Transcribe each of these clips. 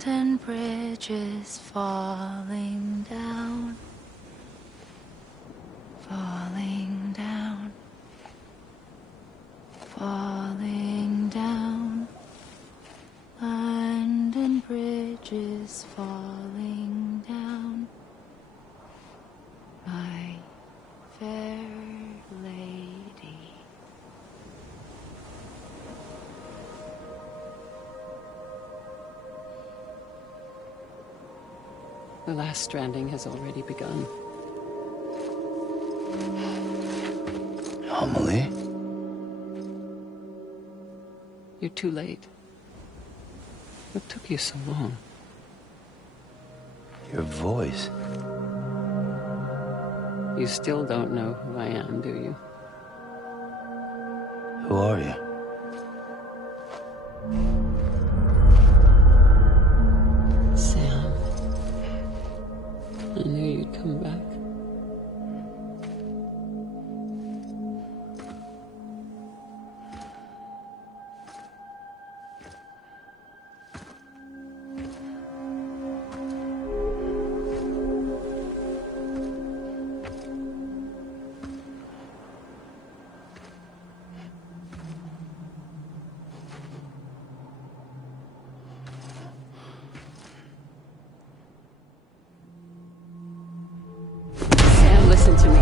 Abandoned bridges falling down, falling down, falling down. Abandoned bridges falling down, my fair lady. The last stranding has already begun. Amelie? You're too late. What took you so long? Your voice. You still don't know who I am, do you? Who are you? Sam. I knew you'd come back. Listen to me.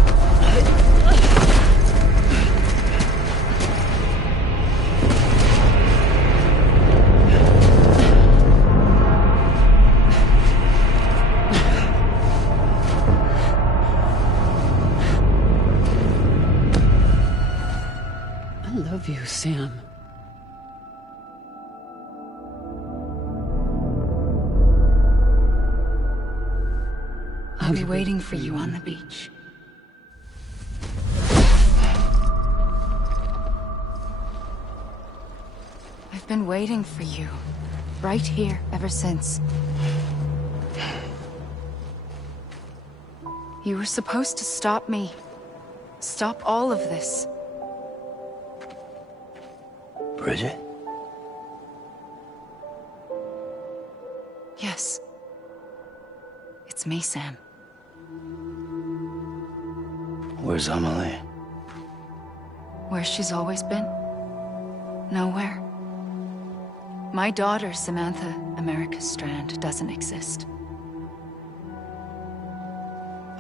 I love you, Sam. I'll be waiting for you on the beach. I've been waiting for you, right here, ever since. You were supposed to stop me. Stop all of this. Bridget? Yes. It's me, Sam. Where's Amelie? Where she's always been. Nowhere. My daughter, Samantha America Strand, doesn't exist.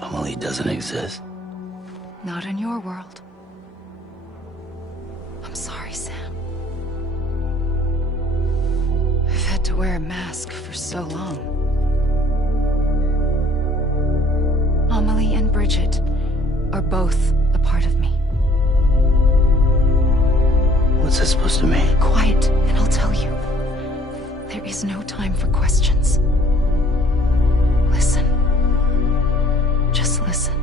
Amelie doesn't exist? Not in your world. I'm sorry, Sam. I've had to wear a mask for so long. Amelie and Bridget are both a part of me. What's that supposed to mean? Quiet, and I'll tell you. There is no time for questions. Listen. Just listen.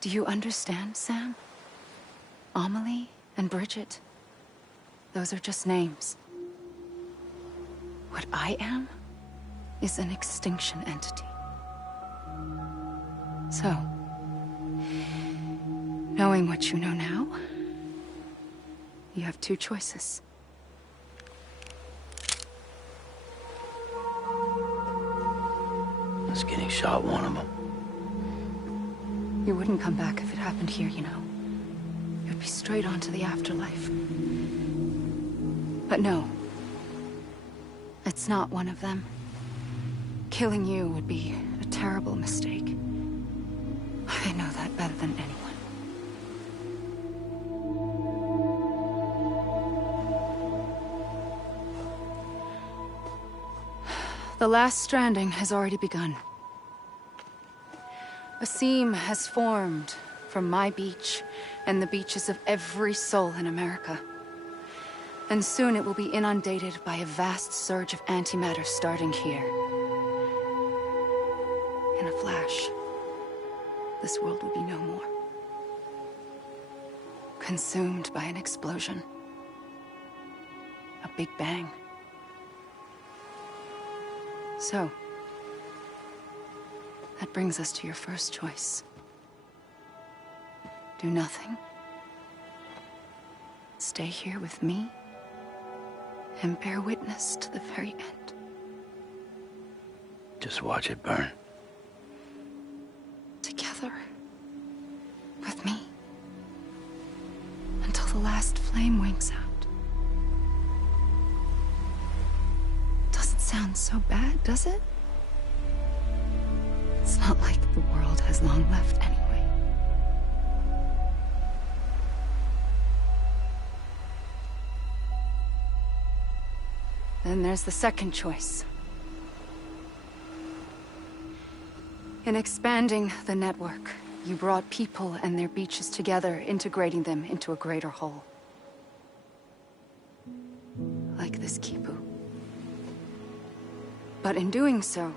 Do you understand, Sam? Amelie and Bridget, those are just names. What I am is an extinction entity. So, knowing what you know now, you have two choices. Was getting shot one of them? You wouldn't come back if it happened here, you know. You'd be straight on to the afterlife. But no. It's not one of them. Killing you would be a terrible mistake. I know that better than anyone. The last stranding has already begun. A seam has formed from my beach and the beaches of every soul in America. And soon it will be inundated by a vast surge of antimatter starting here. In a flash, this world will be no more. Consumed by an explosion. A big bang. So, that brings us to your first choice. Do nothing. Stay here with me and bear witness to the very end. Just watch it burn. Together. With me. Until the last flame winks out. Doesn't sound so bad, does it? It's not like the world has long left anyway. Then there's the second choice. In expanding the network, you brought people and their beaches together, integrating them into a greater whole. Like this Kipu. But in doing so,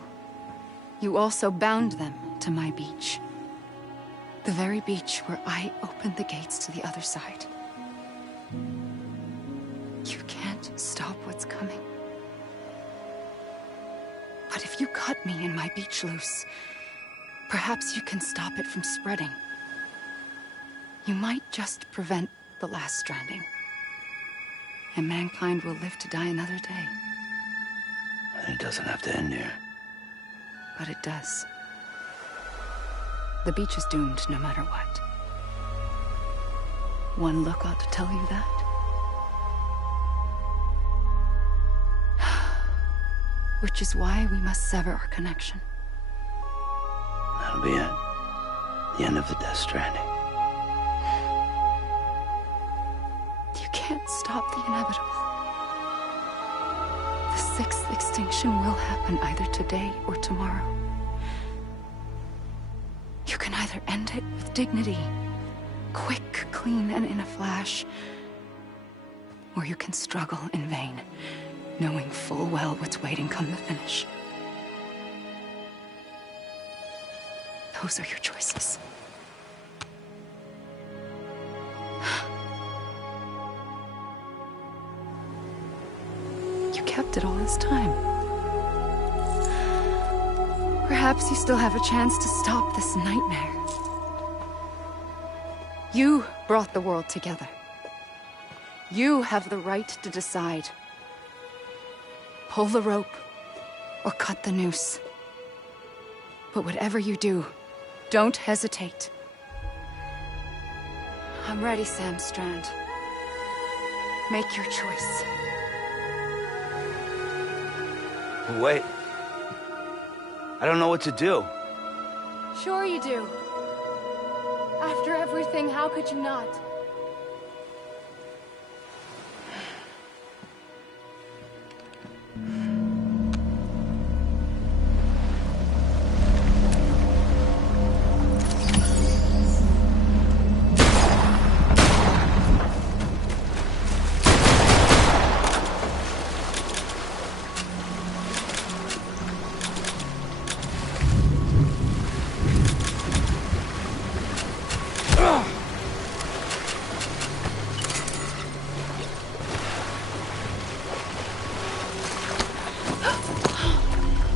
you also bound them to my beach. The very beach where I opened the gates to the other side. You can't stop what's coming. But if you cut me and my beach loose, perhaps you can stop it from spreading. You might just prevent the last stranding. And mankind will live to die another day. And it doesn't have to end here. But it does. The beach is doomed no matter what. One look ought to tell you that. Which is why we must sever our connection. That'll be it. The end of the Death Stranding. You can't stop the inevitable. The sixth extinction will happen either today or tomorrow. You can either end it with dignity, quick, clean, and in a flash, or you can struggle in vain, knowing full well what's waiting come the finish. Those are your choices. You kept it all this time. Perhaps you still have a chance to stop this nightmare. You brought the world together. You have the right to decide. Pull the rope, or cut the noose. But whatever you do, don't hesitate. I'm ready, Sam Strand. Make your choice. Wait. I don't know what to do. Sure you do. After everything, how could you not?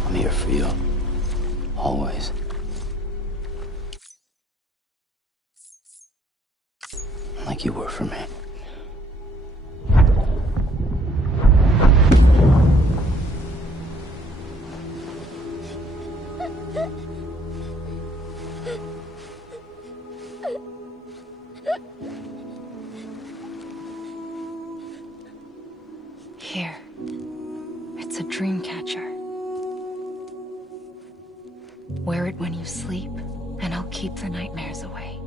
I'm here for you. Always. Like you were for me. Here. It's a dream catcher. Wear it when you sleep, and I'll keep the nightmares away.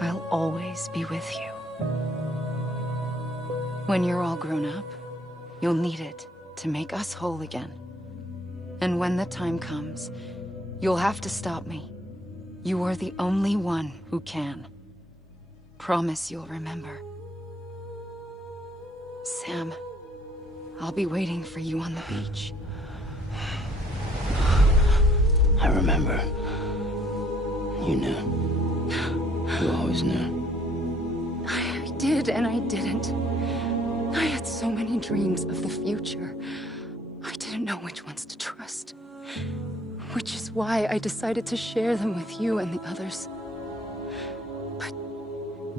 I'll always be with you. When you're all grown up, you'll need it to make us whole again. And when the time comes, you'll have to stop me. You are the only one who can. Promise you'll remember. Sam, I'll be waiting for you on the beach. I remember. You knew. You always knew. I did and I didn't. I had so many dreams of the future. I didn't know which ones to trust. Which is why I decided to share them with you and the others. But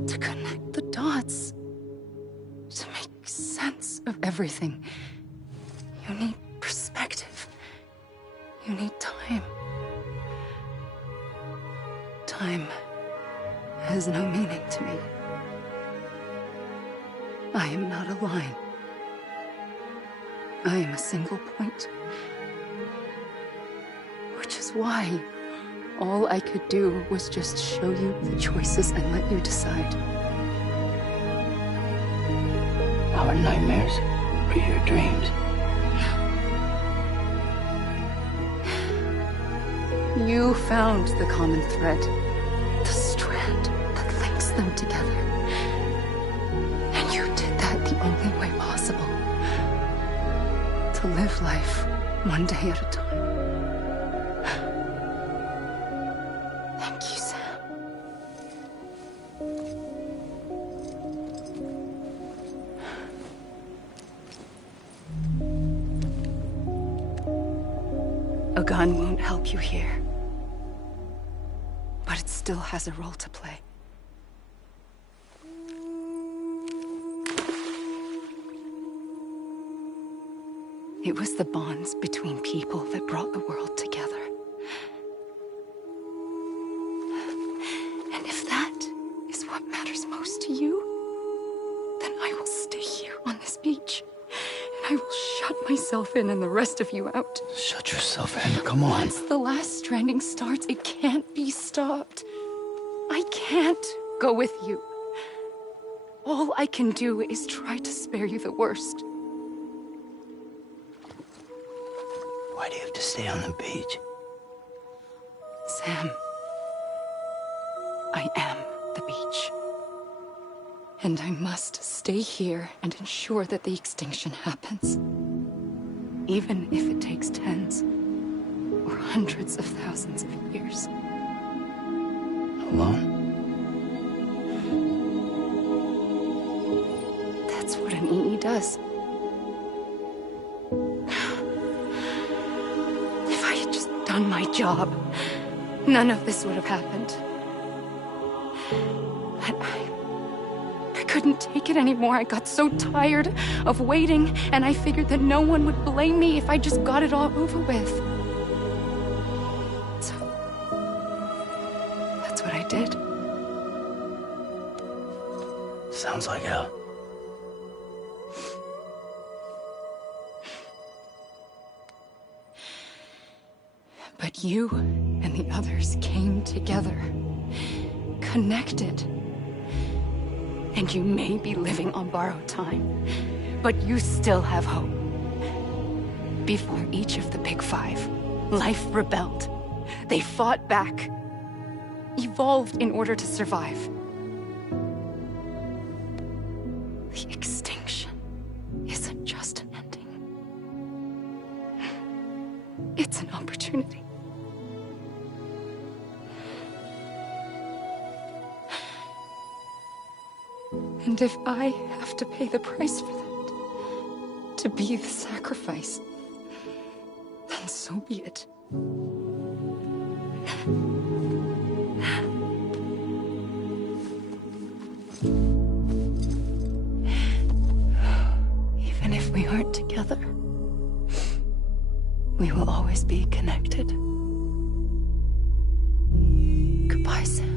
to connect the dots, to make sense of everything, you need perspective. You need time. Time has no meaning to me. I am not a line. I am a single point. Which is why all I could do was just show you the choices and let you decide. Our nightmares or your dreams? You found the common thread, the strand that links them together. And you did that the only way possible. To live life one day at a time. Thank you, Sam. A gun won't help you here. But it still has a role to play. It was the bonds between people that brought the world together. And if that is what matters most to you, then I will stay here on this beach. And I will shut myself in and the rest of you out. Shut yourself in, come on. Once the last stranding starts, it can't be stopped. I can't go with you. All I can do is try to spare you the worst. Why do you have to stay on the beach? Sam, I am the beach. And I must stay here and ensure that the extinction happens. Even if it takes tens or hundreds of thousands of years. Alone? That's what an EE does. If I had just done my job, none of this would have happened. But I couldn't take it anymore. I got so tired of waiting, and I figured that no one would blame me if I just got it all over with. So, that's what I did. Sounds like hell. But you and the others came together, connected. And you may be living on borrowed time, but you still have hope. Before each of the Big Five, life rebelled. They fought back, evolved in order to survive. The extinction isn't just an ending. It's an opportunity. And if I have to pay the price for that, to be the sacrifice, then so be it. Even if we aren't together, we will always be connected. Goodbye, Sam.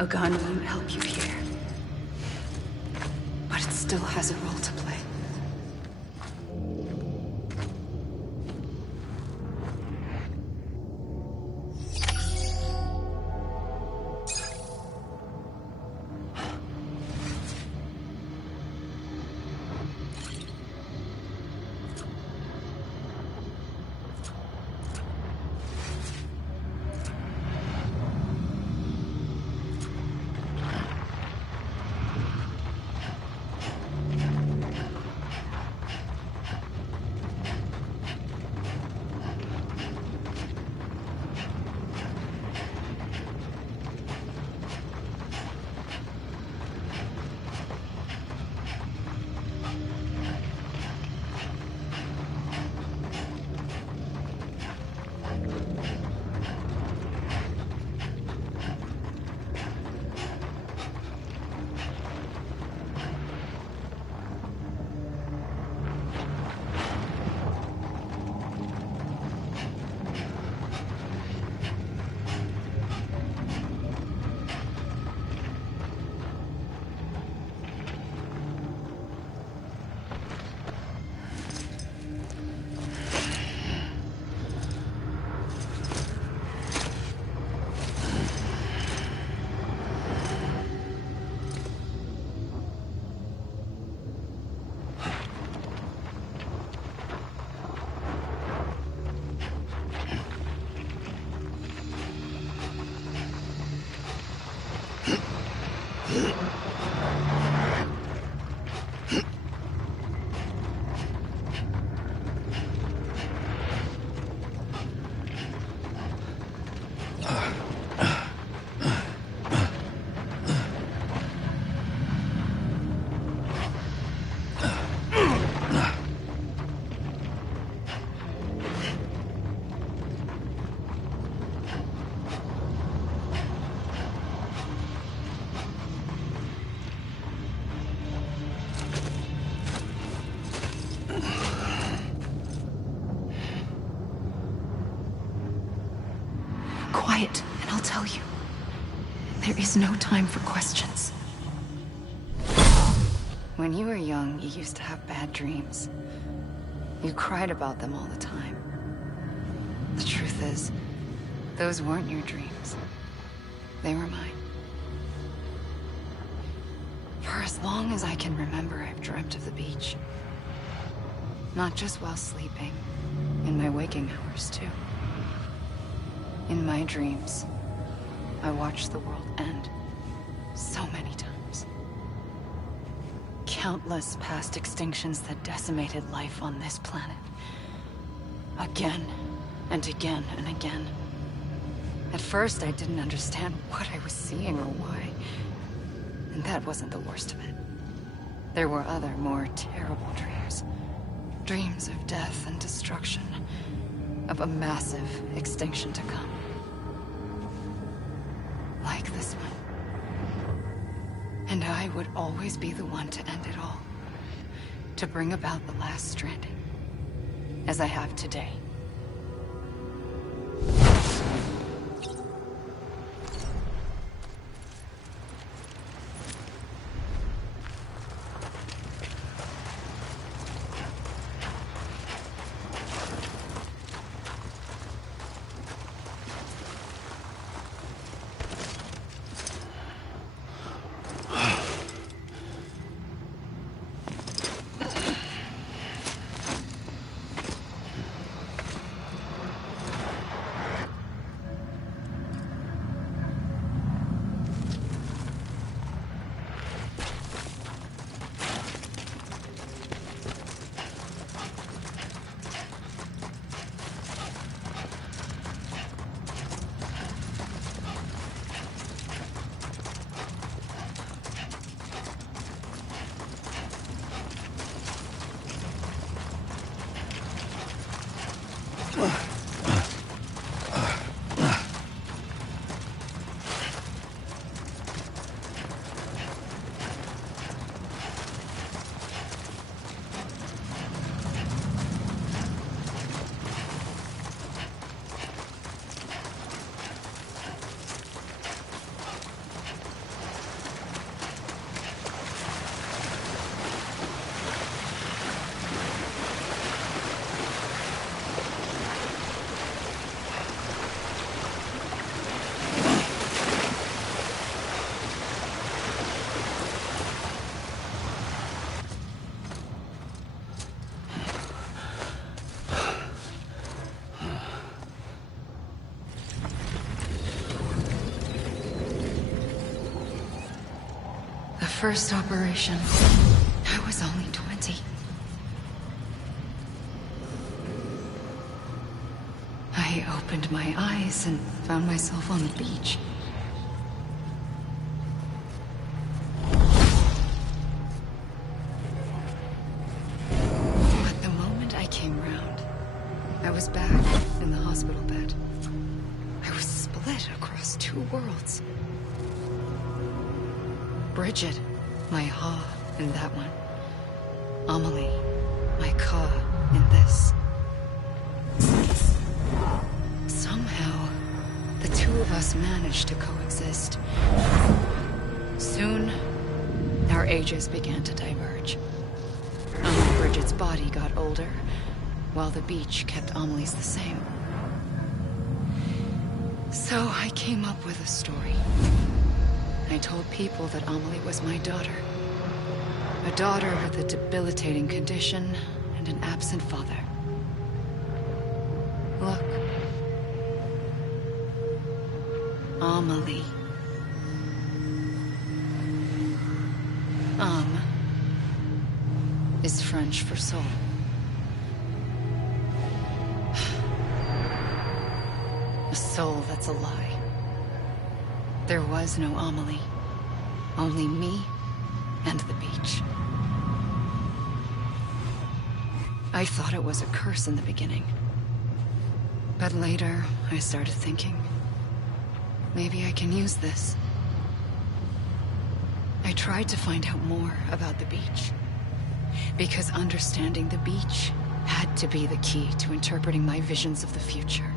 A gun won't help you here. But it still has a role to play. Quiet, and I'll tell you. There is no time for questions. When you were young, you used to have bad dreams. You cried about them all the time. The truth is, those weren't your dreams. They were mine. For as long as I can remember, I've dreamt of the beach. Not just while sleeping, in my waking hours, too. In my dreams, I watched the world end so many times. Countless past extinctions that decimated life on this planet. Again, and again, and again. At first, I didn't understand what I was seeing or why. And that wasn't the worst of it. There were other, more terrible dreams. Dreams of death and destruction. Of a massive extinction to come. Like this one. And I would always be the one to end it all. To bring about the last stranding. As I have today. first operation, I was only 20. I opened my eyes and found myself on the beach. But the moment I came round, I was back in the hospital bed. I was split across two worlds. Bridget, my Ha in that one. Amelie, my Ka in this. Somehow, the two of us managed to coexist. Soon, our ages began to diverge. Bridget's body got older, while the beach kept Amelie's the same. So I came up with a story. I told people that Amelie was my daughter. A daughter with a debilitating condition and an absent father. Look. Amelie. Is French for soul. A soul that's a lie. There was no Amelie. Only me and the beach. I thought it was a curse in the beginning. But later, I started thinking, maybe I can use this. I tried to find out more about the beach. Because understanding the beach had to be the key to interpreting my visions of the future.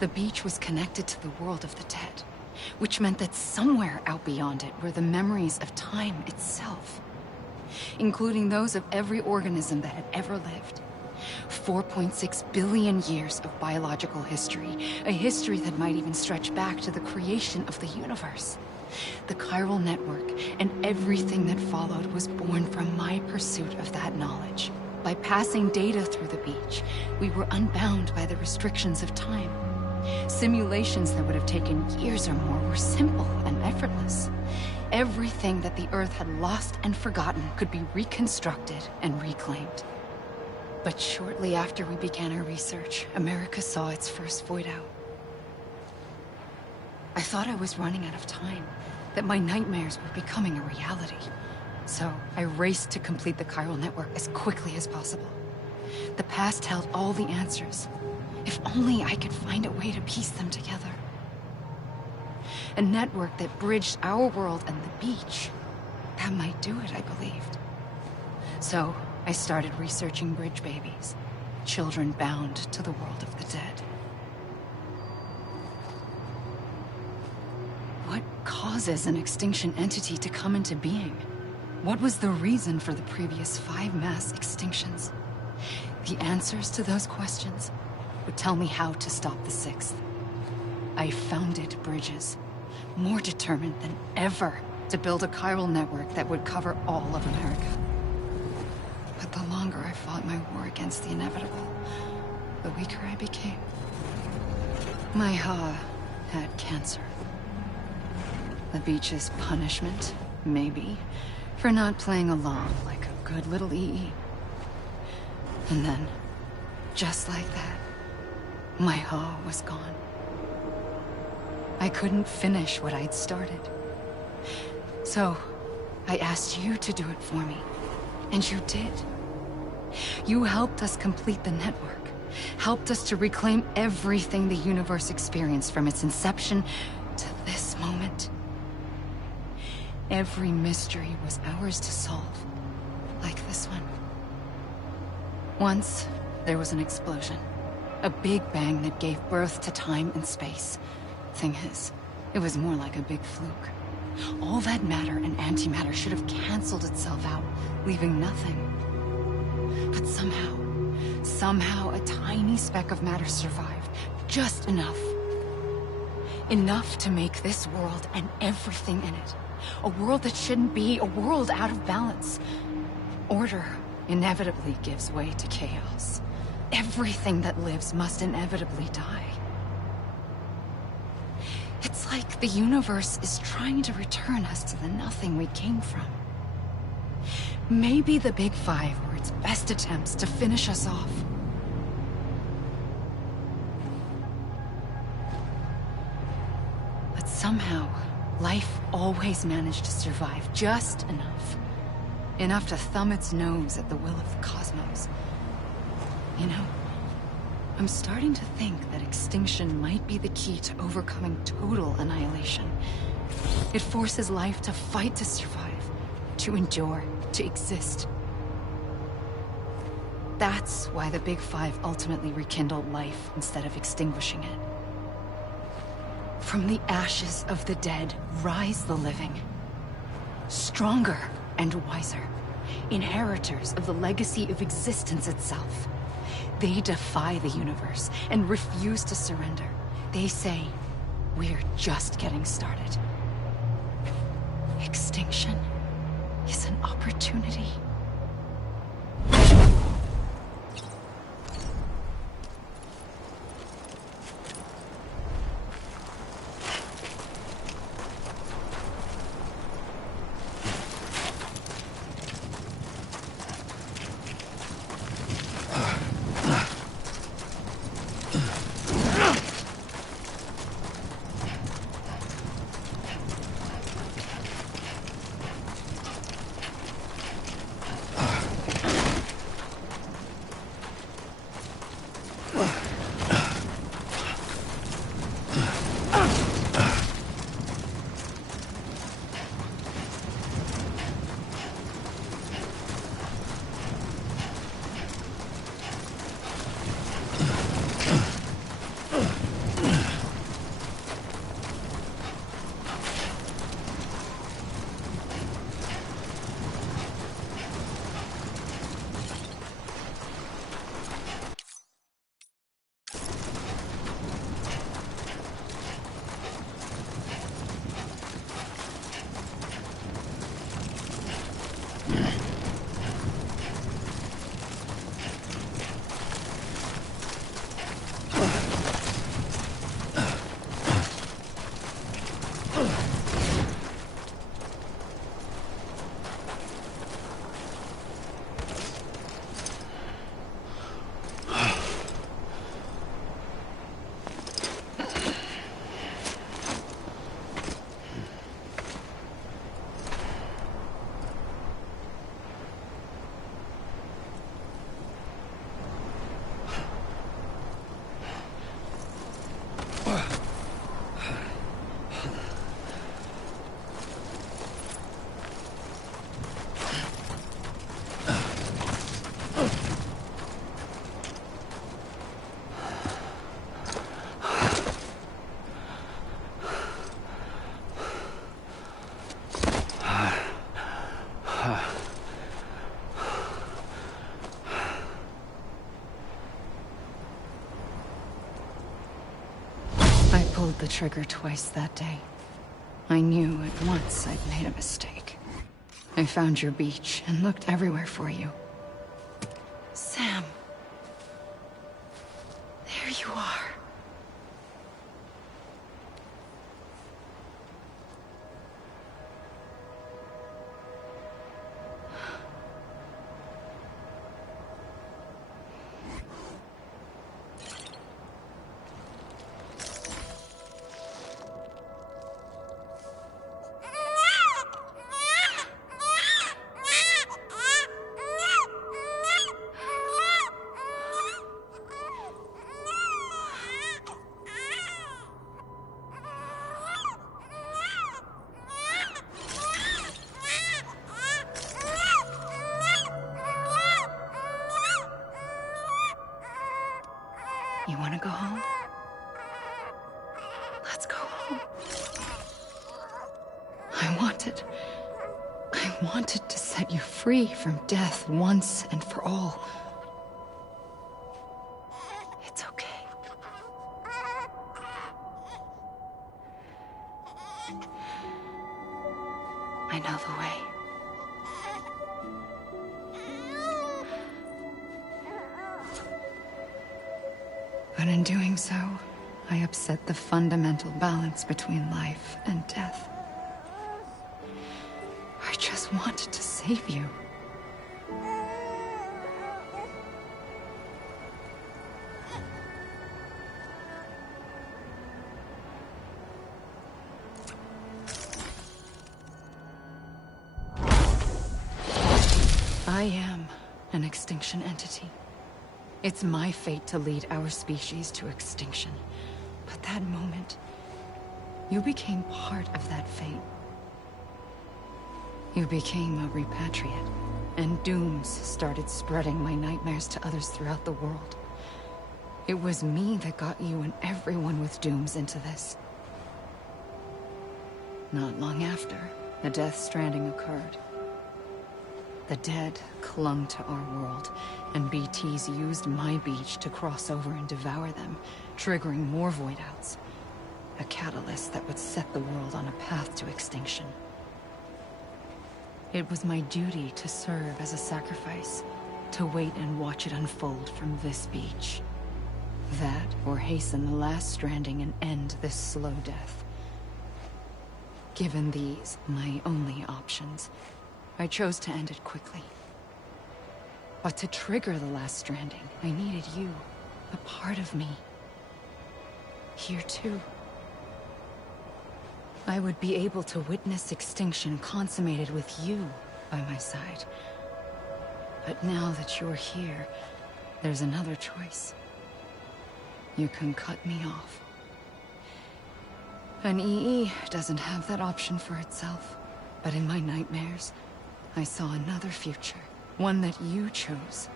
The beach was connected to the world of the dead, which meant that somewhere out beyond it were the memories of time itself, including those of every organism that had ever lived. 4.6 billion years of biological history, a history that might even stretch back to the creation of the universe. The chiral network and everything that followed was born from my pursuit of that knowledge. By passing data through the beach, we were unbound by the restrictions of time. Simulations that would have taken years or more were simple and effortless. Everything that the Earth had lost and forgotten could be reconstructed and reclaimed. But shortly after we began our research, America saw its first void out. I thought I was running out of time, that my nightmares were becoming a reality. So I raced to complete the chiral network as quickly as possible. The past held all the answers. If only I could find a way to piece them together. A network that bridged our world and the beach. That might do it, I believed. So I started researching bridge babies, children bound to the world of the dead. What causes an extinction entity to come into being? What was the reason for the previous 5 mass extinctions? The answers to those questions would tell me how to stop the 6th. I founded bridges, more determined than ever to build a chiral network that would cover all of America. But the longer I fought my war against the inevitable, the weaker I became. My Ha had cancer. The beach's punishment, maybe, for not playing along like a good little EE. And then, just like that, my Ha was gone. I couldn't finish what I'd started. So, I asked you to do it for me, and you did. You helped us complete the network, helped us to reclaim everything the universe experienced from its inception to this moment. Every mystery was ours to solve, like this one. Once, there was an explosion. A big bang that gave birth to time and space. Thing is, it was more like a big fluke. All that matter and antimatter should have canceled itself out, leaving nothing. But somehow a tiny speck of matter survived. Just enough. Enough to make this world and everything in it. A world that shouldn't be, a world out of balance. Order inevitably gives way to chaos. Everything that lives must inevitably die. It's like the universe is trying to return us to the nothing we came from. Maybe the Big Five were its best attempts to finish us off. But somehow, life always managed to survive just enough. Enough to thumb its nose at the will of the cosmos. You know, I'm starting to think that extinction might be the key to overcoming total annihilation. It forces life to fight to survive, to endure, to exist. That's why the Big Five ultimately rekindled life instead of extinguishing it. From the ashes of the dead rise the living. Stronger and wiser. Inheritors of the legacy of existence itself. They defy the universe and refuse to surrender. They say, we're just getting started. Extinction is an opportunity. pulled the trigger twice that day. I knew at once I'd made a mistake. I found your beach and looked everywhere for you. Sam. There you are. You want to go home? Let's go home. I wanted to set you free from death once and for all. It's okay. I know the way. But in doing so, I upset the fundamental balance between life and death. I just wanted to save you. I am an extinction entity. It's my fate to lead our species to extinction. But that moment, you became part of that fate. You became a repatriate, and dooms started spreading my nightmares to others throughout the world. It was me that got you and everyone with dooms into this. Not long after, the Death Stranding occurred. The dead clung to our world, and BTs used my beach to cross over and devour them, triggering more void outs. A catalyst that would set the world on a path to extinction. It was my duty to serve as a sacrifice, to wait and watch it unfold from this beach. That, or hasten the last stranding and end this slow death. Given these, my only options, I chose to end it quickly. But to trigger the last stranding, I needed you, a part of me. Here too. I would be able to witness extinction consummated with you by my side. But now that you're here, there's another choice. You can cut me off. An EE doesn't have that option for itself. But in my nightmares, I saw another future. One that you chose.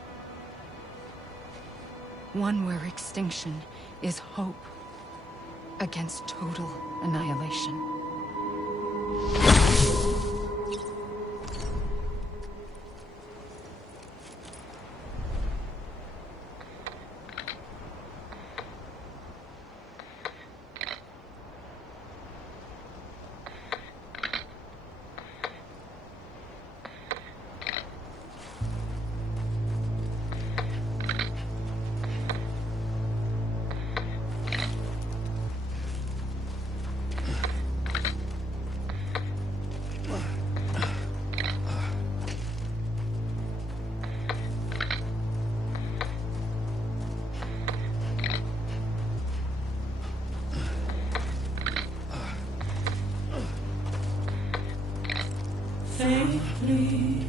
One where extinction is hope against total annihilation. Safely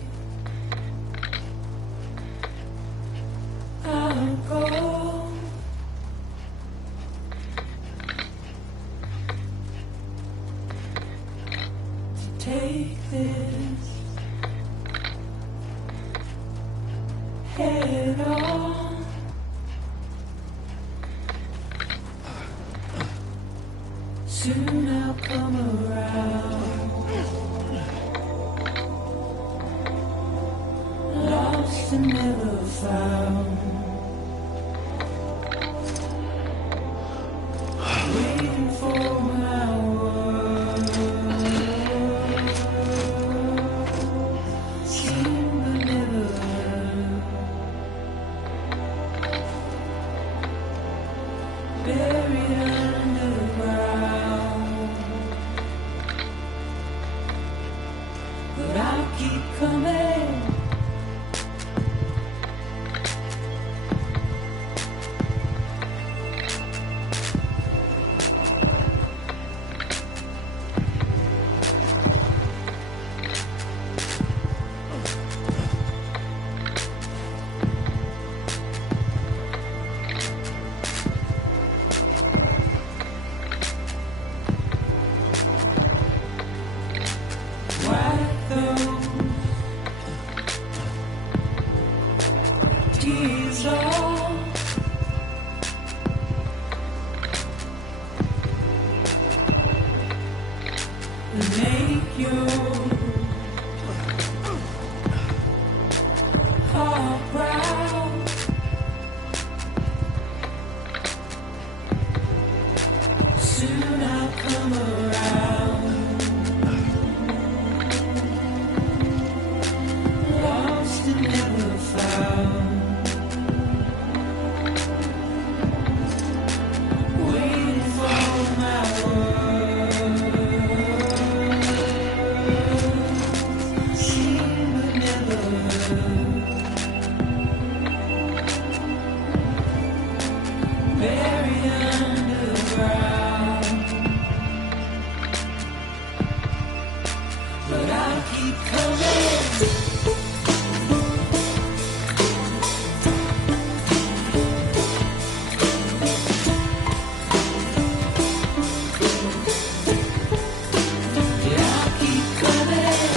I'll go. To take this head on. Soon I'll come around. Lost and never found. Waiting for keep coming. Wipe those tears off. And make your heart proud. Soon I'll come around. Lost and never found. Waiting for my words. Seen but never heard. Buried underground. But I'll keep coming. Yeah, I'll keep coming. Yeah, I'll keep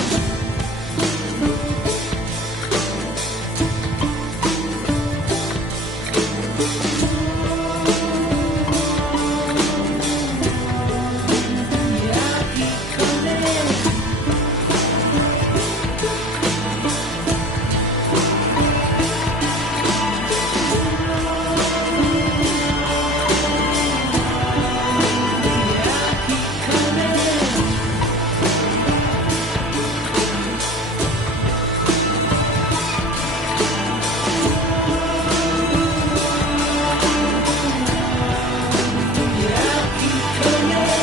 coming. Yeah, I'll keep coming. Yeah, I'll keep coming. Yeah, I'll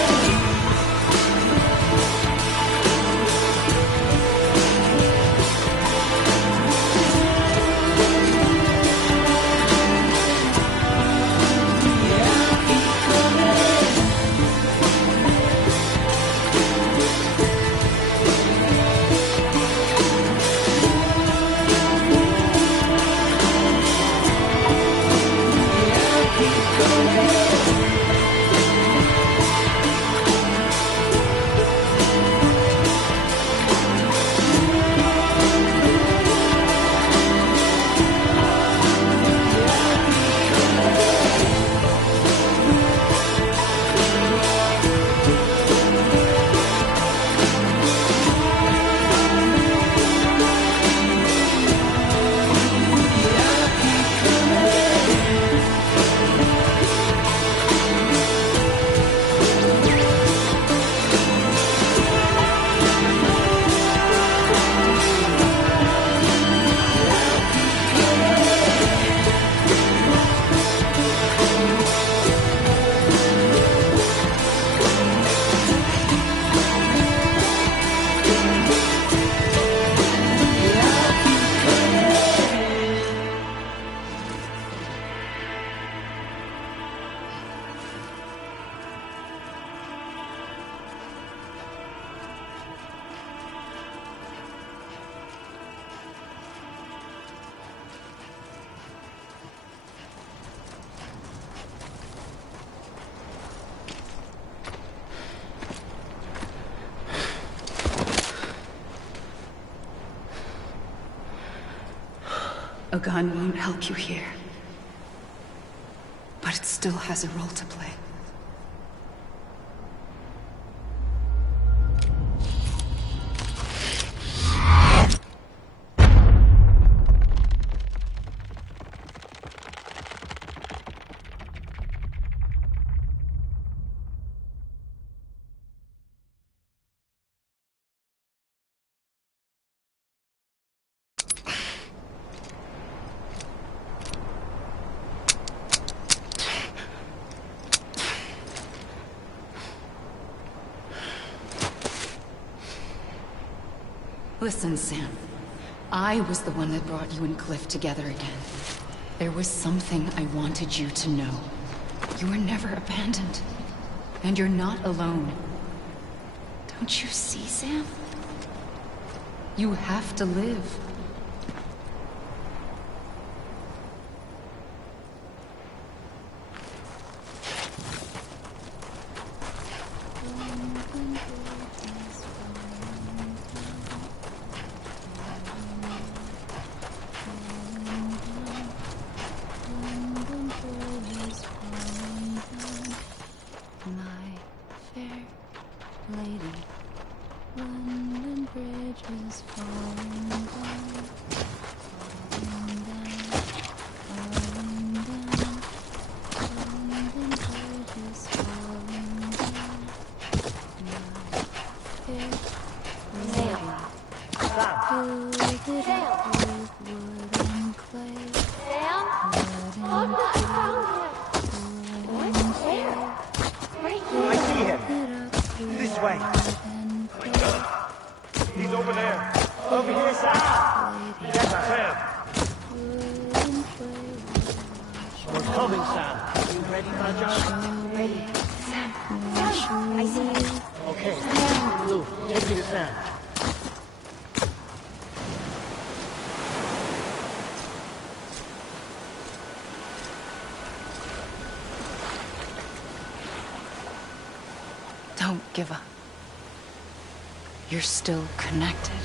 keep coming. Yeah, I'll keep coming. A gun won't help you here. But it still has a role to play. Listen, Sam. I was the one that brought you and Cliff together again. There was something I wanted you to know. You were never abandoned. And you're not alone. Don't you see, Sam? You have to live. Don't give up. You're still connected.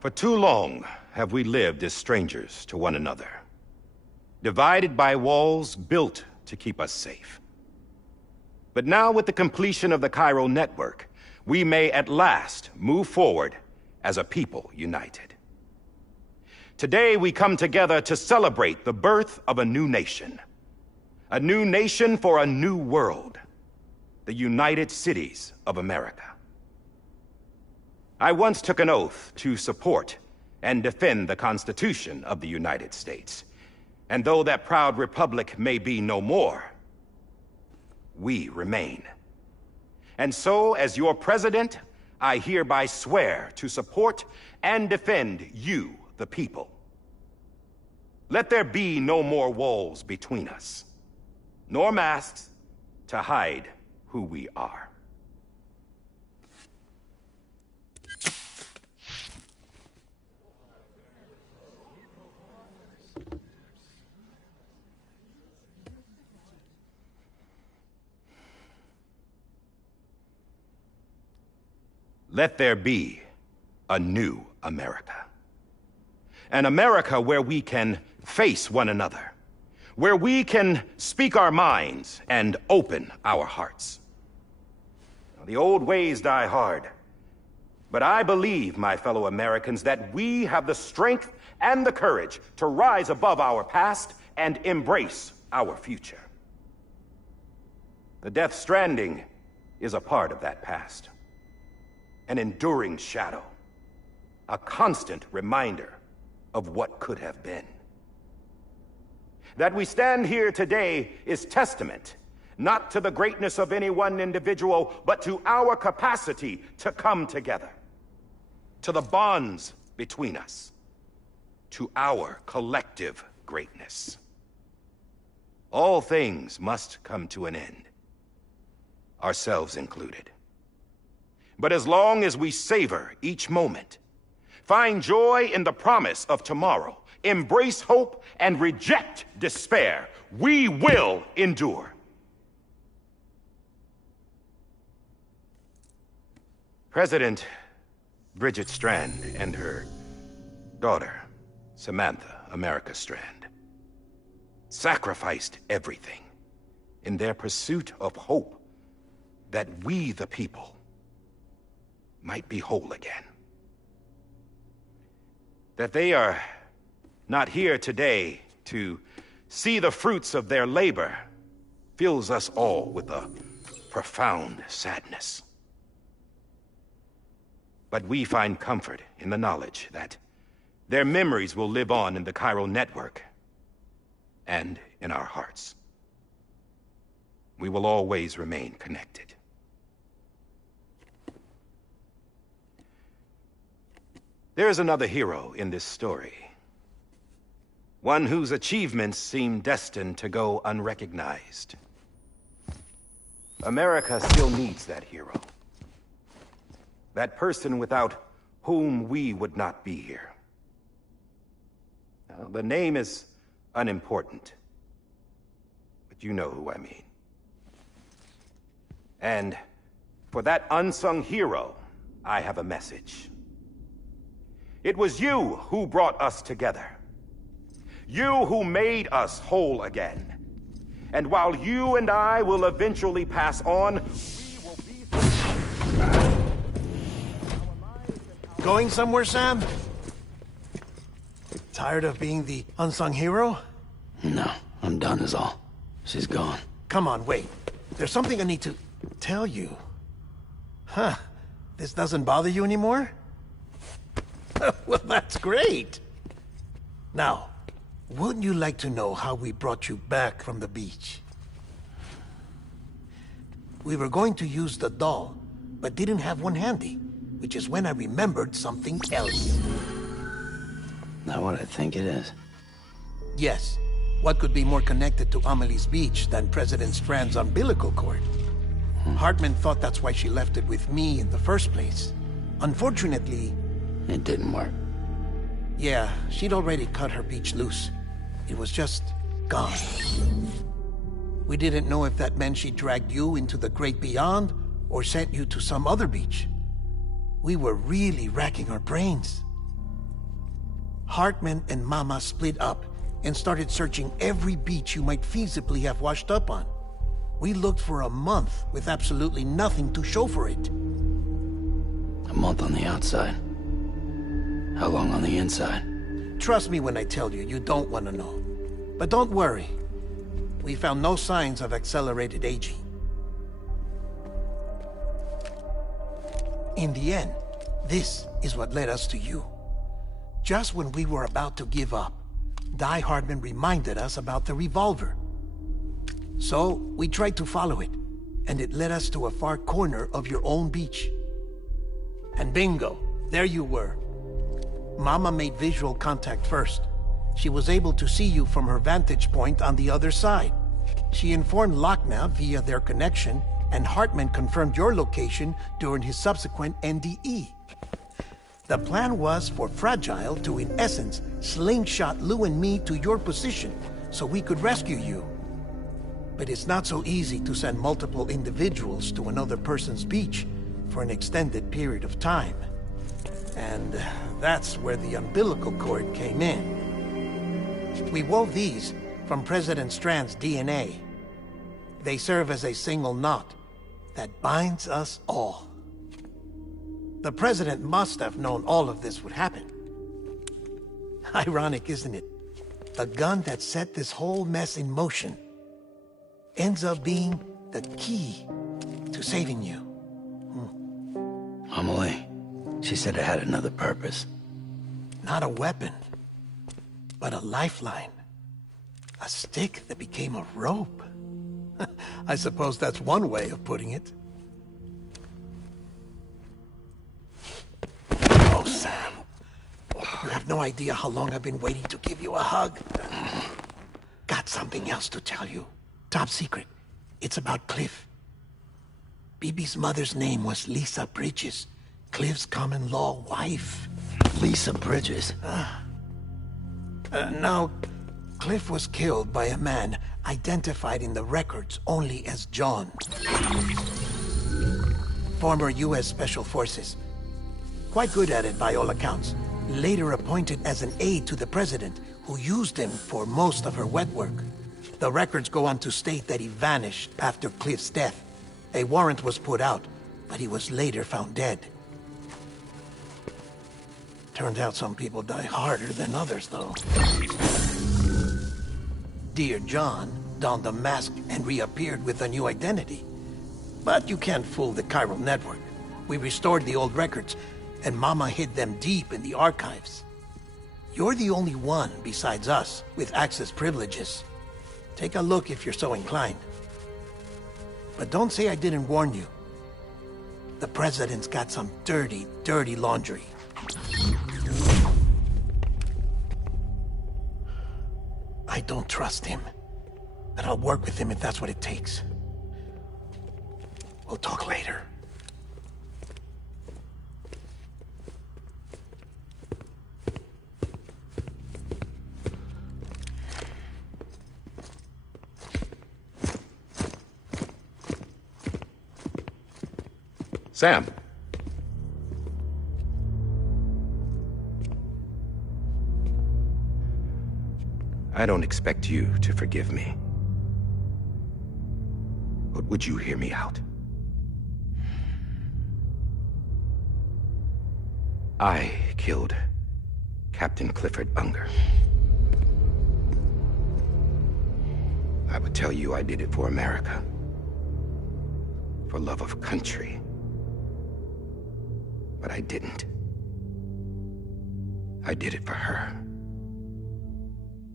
For too long have we lived as strangers to one another, divided by walls built to keep us safe. But now, with the completion of the Cairo network, we may at last move forward as a people united. Today we come together to celebrate the birth of a new nation for a new world, the United Cities of America. I once took an oath to support and defend the Constitution of the United States. And though that proud republic may be no more, we remain. And so, as your president, I hereby swear to support and defend you, the people. Let there be no more walls between us, nor masks to hide who we are. let there be a new America. An America where we can face one another, where we can speak our minds and open our hearts. The old ways die hard, but I believe, my fellow Americans, that we have the strength and the courage to rise above our past and embrace our future. The Death Stranding is a part of that past. An enduring shadow. A constant reminder of what could have been. That we stand here today is testament, not to the greatness of any one individual, but to our capacity to come together. To the bonds between us. To our collective greatness. All things must come to an end. Ourselves included. But as long as we savor each moment, find joy in the promise of tomorrow, embrace hope, and reject despair, we will endure. President Bridget Strand and her daughter, Samantha America Strand, sacrificed everything in their pursuit of hope that we, the people, might be whole again. That they are not here today to see the fruits of their labor fills us all with a profound sadness. But we find comfort in the knowledge that their memories will live on in the chiral network and in our hearts. We will always remain connected. There is another hero in this story. One whose achievements seem destined to go unrecognized. America still needs that hero. That person without whom we would not be here. Now, the name is unimportant, but you know who I mean. And for that unsung hero, I have a message. It was you who brought us together. You who made us whole again. And while you and I will eventually pass on, we will be... Going somewhere, Sam? Tired of being the unsung hero? No, I'm done is all. She's gone. Come on, wait. There's something I need to tell you. Huh. This doesn't bother you anymore? Well, that's great. Now, wouldn't you like to know how we brought you back from the beach? We were going to use the doll, but didn't have one handy, which is when I remembered something else. Not what I think it is. Yes. What could be more connected to Amelie's beach than President Strand's umbilical cord? Hartman thought that's why she left it with me in the first place. Unfortunately... It didn't work. Yeah, she'd already cut her beach loose. It was just gone. We didn't know if that meant she dragged you into the great beyond or sent you to some other beach. We were really racking our brains. Hartman and Mama split up and started searching every beach you might feasibly have washed up on. We looked for a month with absolutely nothing to show for it. A month on the outside. How long on the inside? Trust me when I tell you, you don't want to know. But don't worry. We found no signs of accelerated aging. In the end, this is what led us to you. Just when we were about to give up, Die Hartman reminded us about the revolver. So, we tried to follow it, and it led us to a far corner of your own beach. And bingo, there you were. Mama made visual contact first. She was able to see you from her vantage point on the other side. She informed Lochna via their connection, and Hartman confirmed your location during his subsequent NDE. The plan was for Fragile to, in essence, slingshot Lou and me to your position so we could rescue you. But it's not so easy to send multiple individuals to another person's beach, for an extended period of time. And that's where the umbilical cord came in. We wove these from President Strand's DNA. They serve as a single knot that binds us all. The President must have known all of this would happen. Ironic, isn't it? The gun that set this whole mess in motion ends up being the key to saving you. Amelie, she said it had another purpose. Not a weapon, but a lifeline. A stick that became a rope. I suppose that's one way of putting it. Oh, Sam. You have no idea how long I've been waiting to give you a hug. Got something else to tell you. Top secret. It's about Cliff. Bibi's mother's name was Lisa Bridges, Cliff's common-law wife. Lisa Bridges? Now, Cliff was killed by a man identified in the records only as John. Former U.S. Special Forces. Quite good at it by all accounts. Later appointed as an aide to the president, who used him for most of her wet work. The records go on to state that he vanished after Cliff's death. A warrant was put out, but he was later found dead. Turned out some people die harder than others, though. Dear John donned a mask and reappeared with a new identity. But you can't fool the chiral network. We restored the old records, and Mama hid them deep in the archives. You're the only one besides us with access privileges. Take a look if you're so inclined. But don't say I didn't warn you. The president's got some dirty, dirty laundry. I don't trust him. But I'll work with him if that's what it takes. We'll talk later. Sam. I don't expect you to forgive me. But would you hear me out? I killed Captain Clifford Unger. I would tell you I did it for America. For love of country. But I didn't. I did it for her.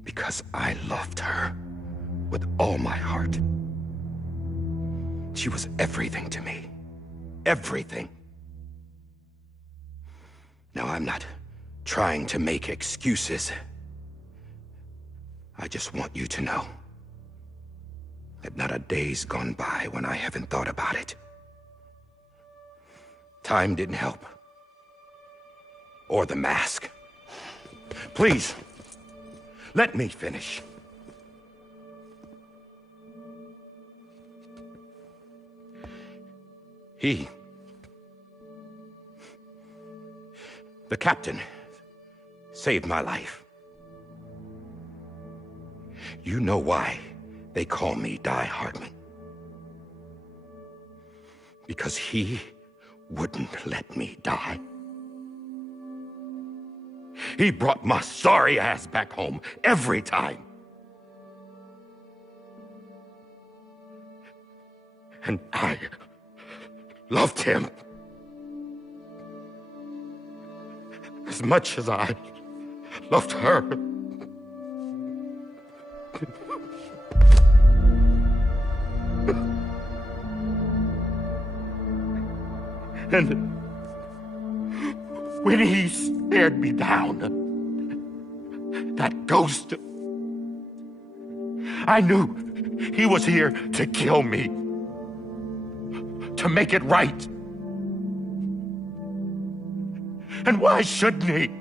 Because I loved her with all my heart. She was everything to me. Everything. Now, I'm not trying to make excuses. I just want you to know that not a day's gone by when I haven't thought about it. Time didn't help. Or the mask. Please, let me finish. The captain, saved my life. You know why they call me Die Hardman. Because he wouldn't let me die. He brought my sorry ass back home every time. And I loved him as much as I loved her. And when he stared me down, that ghost, I knew he was here to kill me, to make it right. And why shouldn't he?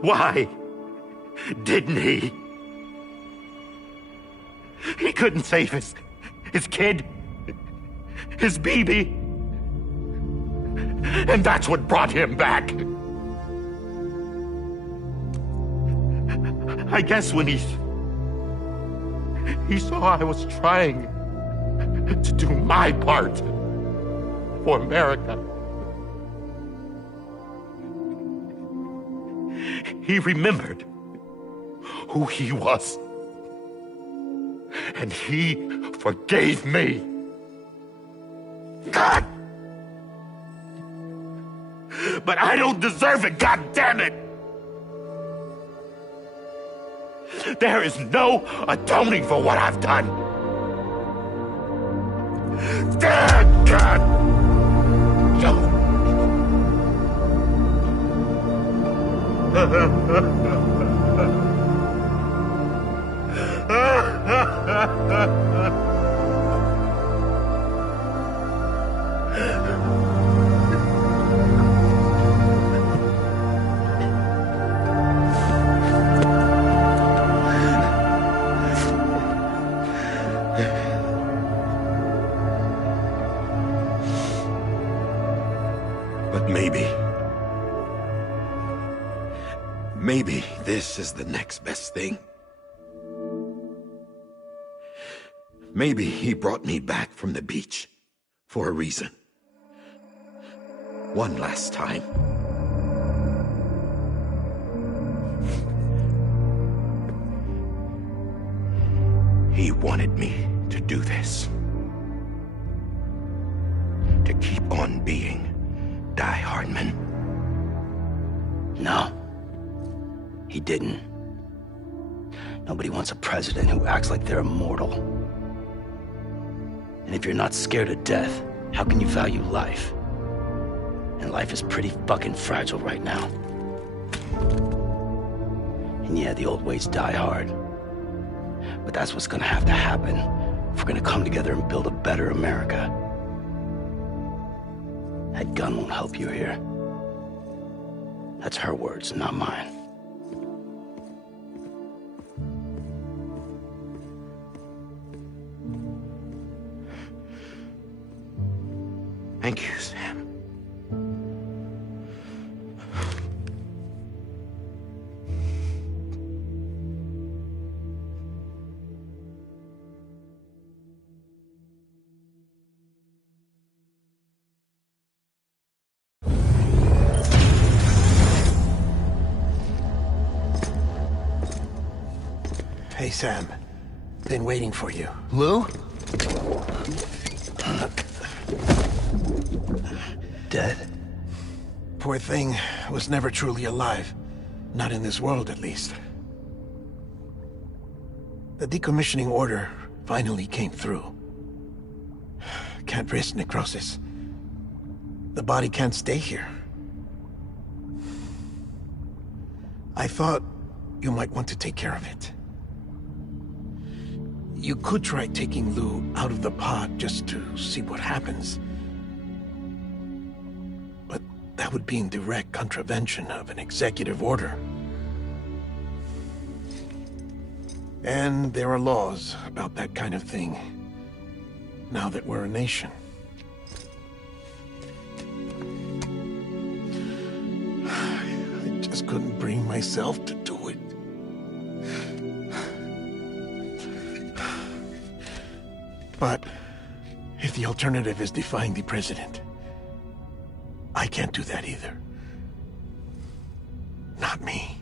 Why didn't he? He couldn't save his kid, his baby. And that's what brought him back. I guess when he saw I was trying to do my part for America, he remembered who he was. And he forgave me. God! But I don't deserve it, God damn it! There is no atoning for what I've done. Damn God! But maybe this is the next best thing. Maybe he brought me back from the beach for a reason. One last time. He wanted me to do this. To keep on being Die Hardman. No. He didn't. Nobody wants a president who acts like they're immortal. And if you're not scared of death, how can you value life? And life is pretty fucking fragile right now. And yeah, the old ways die hard. But that's what's gonna have to happen if we're gonna come together and build a better America. That gun won't help you here. That's her words, not mine. Thank you, Sam. Hey, Sam. Been waiting for you. Lou? Dead? Poor thing was never truly alive. Not in this world, at least. The decommissioning order finally came through. Can't risk necrosis. The body can't stay here. I thought you might want to take care of it. You could try taking Lou out of the pod just to see what happens. But that would be in direct contravention of an executive order. And there are laws about that kind of thing, now that we're a nation. I just couldn't bring myself to do it. But if the alternative is defying the president, I can't do that either. Not me.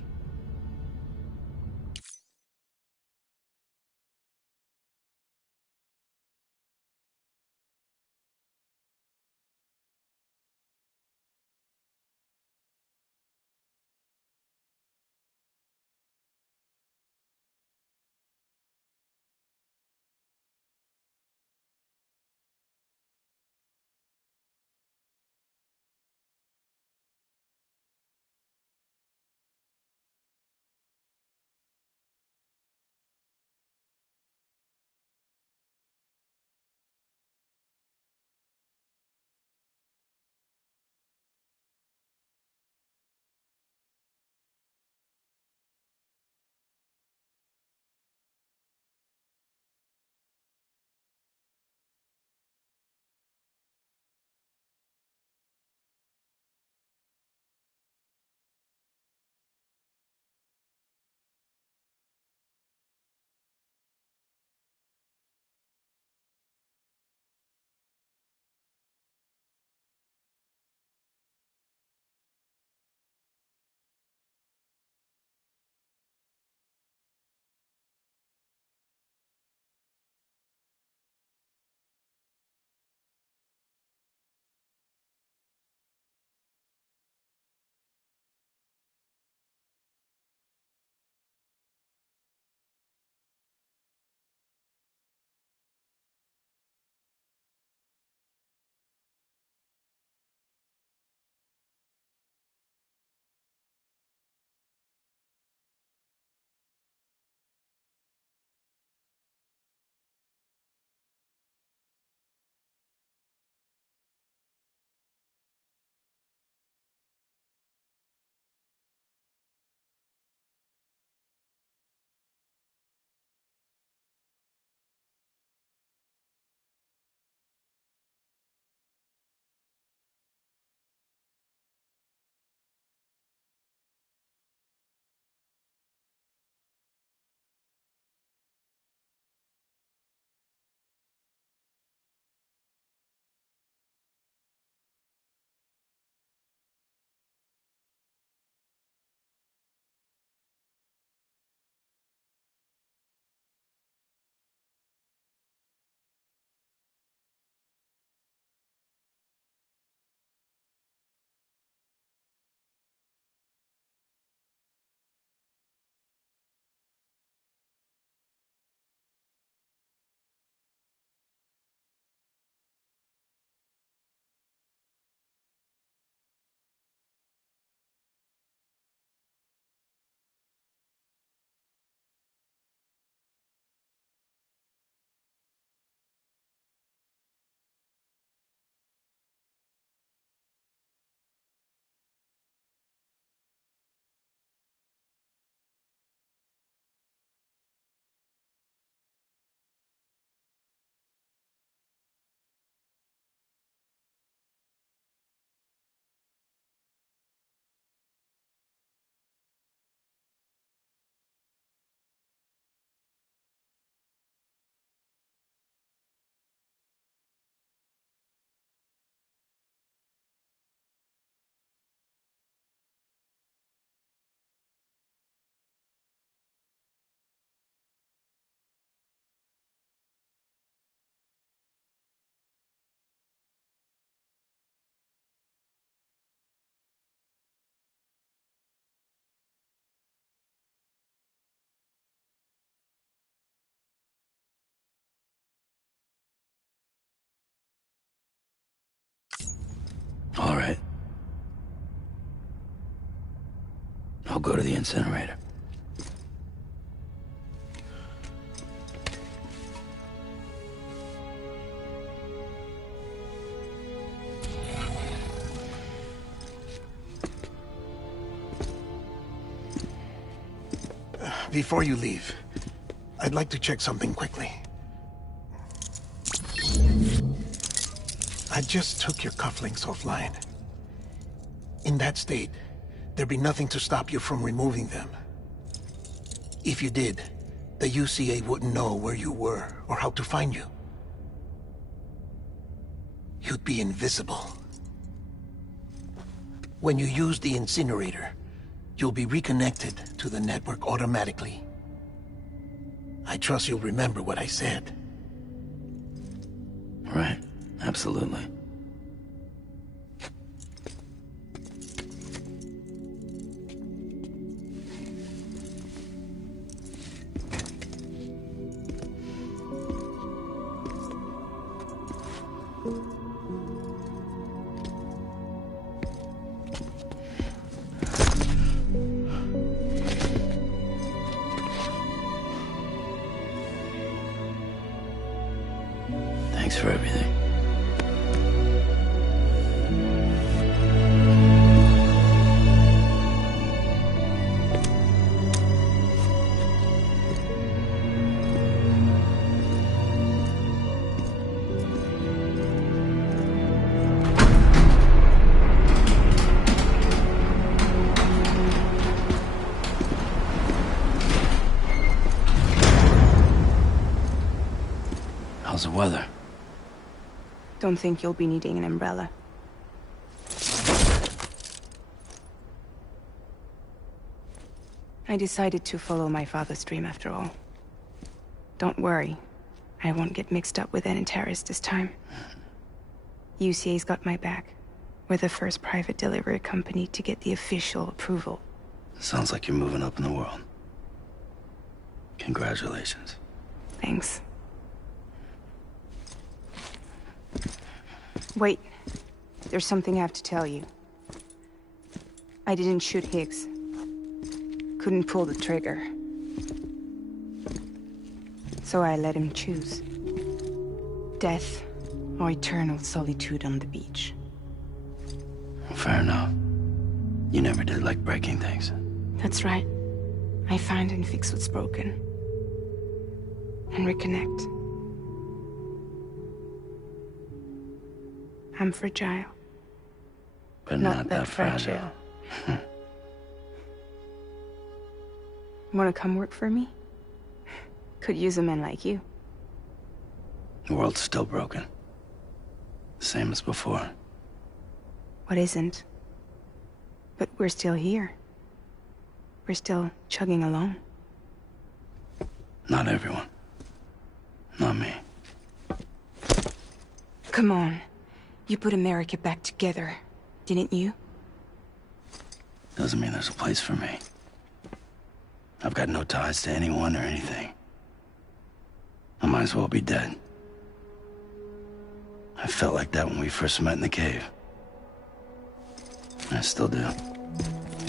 All right. I'll go to the incinerator. Before you leave, I'd like to check something quickly. I just took your cufflinks offline. In that state, there'd be nothing to stop you from removing them. If you did, the UCA wouldn't know where you were or how to find you. You'd be invisible. When you use the incinerator, you'll be reconnected to the network automatically. I trust you'll remember what I said. Right. Absolutely. Thanks for everything. How's the weather? Don't think you'll be needing an umbrella. I decided to follow my father's dream after all. Don't worry. I won't get mixed up with any terrorists this time. UCA's got my back. We're the first private delivery company to get the official approval. Sounds like you're moving up in the world. Congratulations. Thanks. Wait. There's something I have to tell you. I didn't shoot Higgs. Couldn't pull the trigger. So I let him choose. Death or eternal solitude on the beach. Fair enough. You never did like breaking things. That's right. I find and fix what's broken. And reconnect. I'm fragile. But not that fragile. Wanna come work for me? Could use a man like you. The world's still broken. Same as before. What isn't? But we're still here. We're still chugging along. Not everyone. Not me. Come on. You put America back together, didn't you? Doesn't mean there's a place for me. I've got no ties to anyone or anything. I might as well be dead. I felt like that when we first met in the cave. I still do.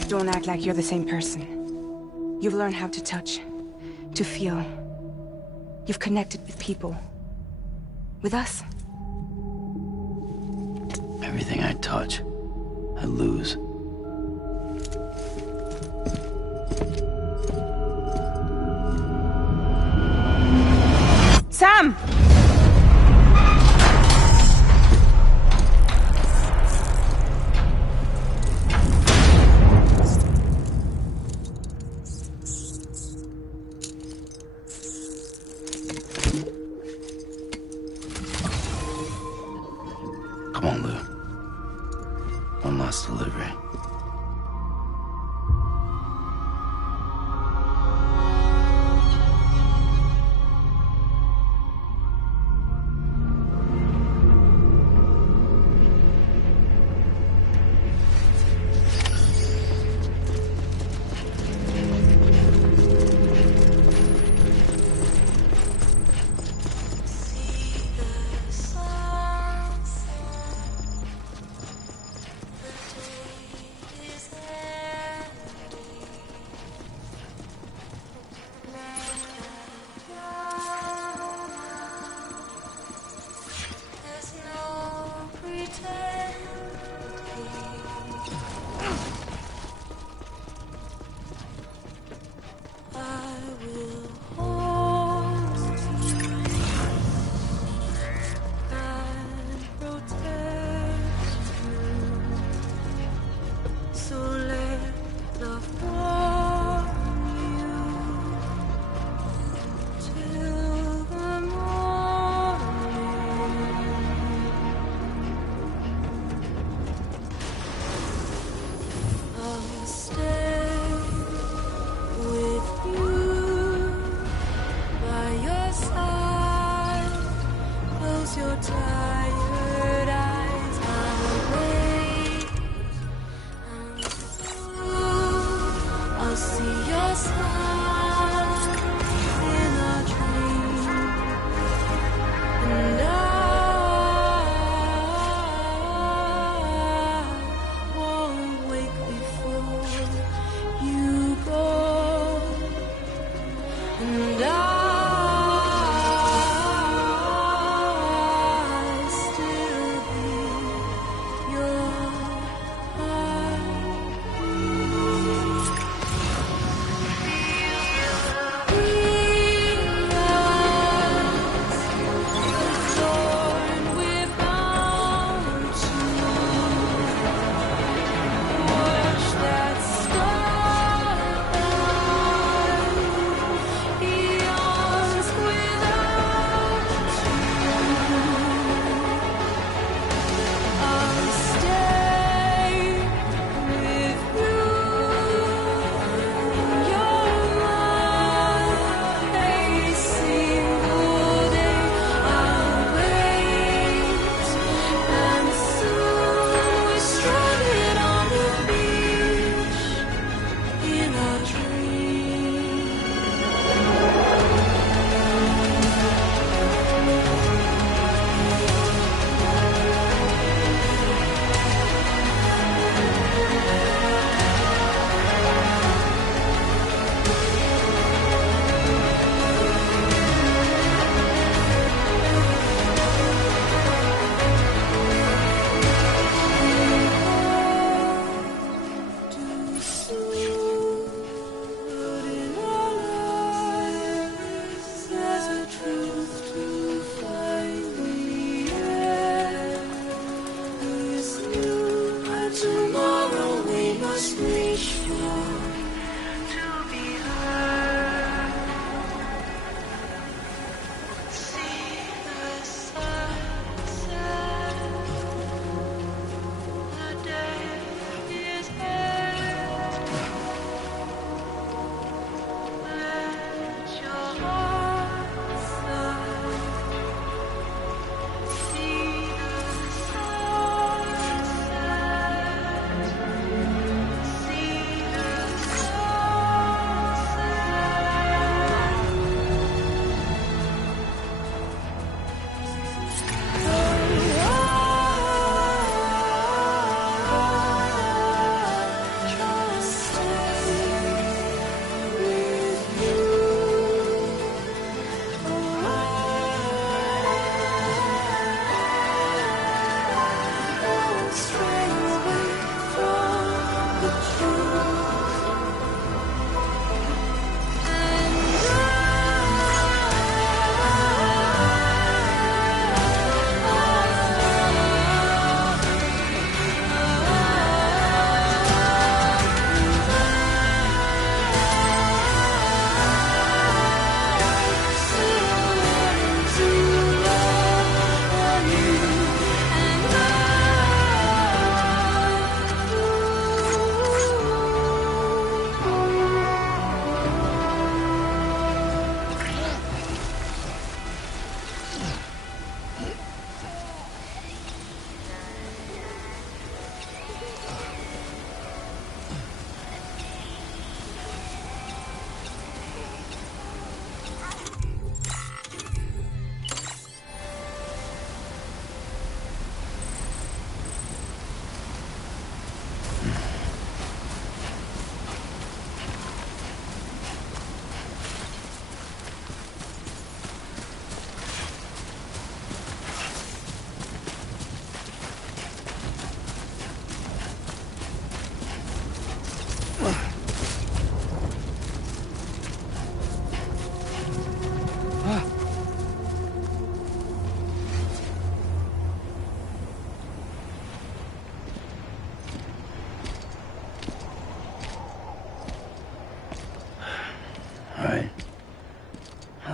Don't act like you're the same person. You've learned how to touch, to feel. You've connected with people. With us. Everything I touch, I lose. Sam! Come on, Lou. One last delivery. close your tired eyes. I'll wait, and soon I'll see your smile in a dream, and I won't wake before you go, and I still be your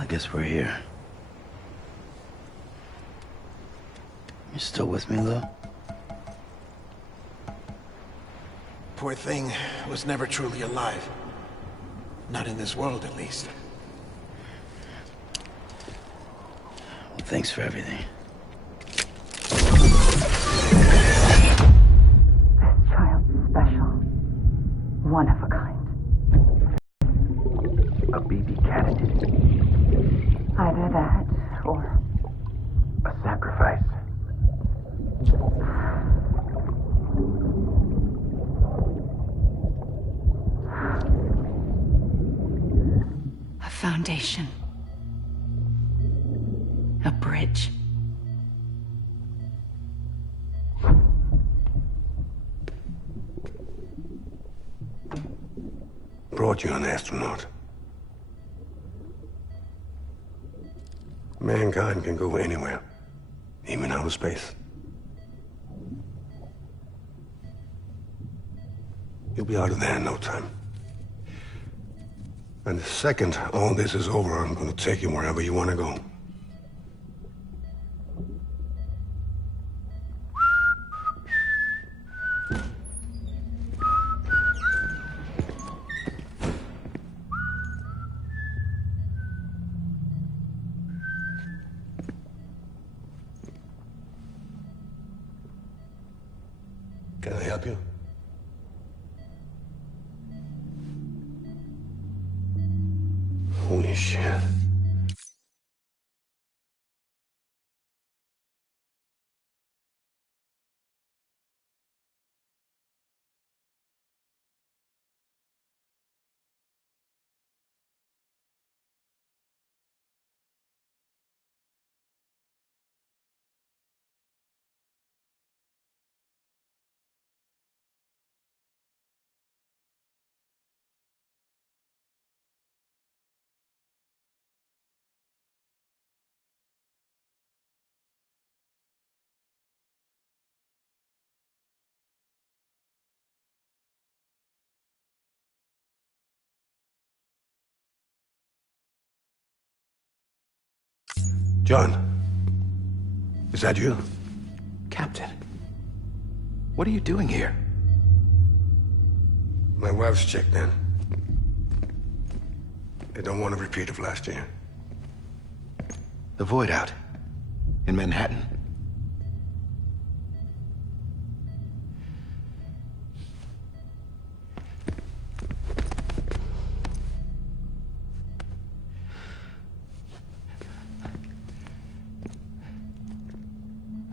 guess we're here. You still with me, Lou? Poor thing was never truly alive. Not in this world, at least. Well, thanks for everything. one of a kind. A BB candidate. Either that, or... A sacrifice. a foundation. A bridge. Brought you an astronaut. Mankind can go anywhere, even outer space. You'll be out of there in no time. And the second all this is over, I'm gonna take you wherever you wanna go. Can I help you? Holy shit. John, is that you? Captain, what are you doing here? My wife's checked in. They don't want a repeat of last year. The Void out. In Manhattan.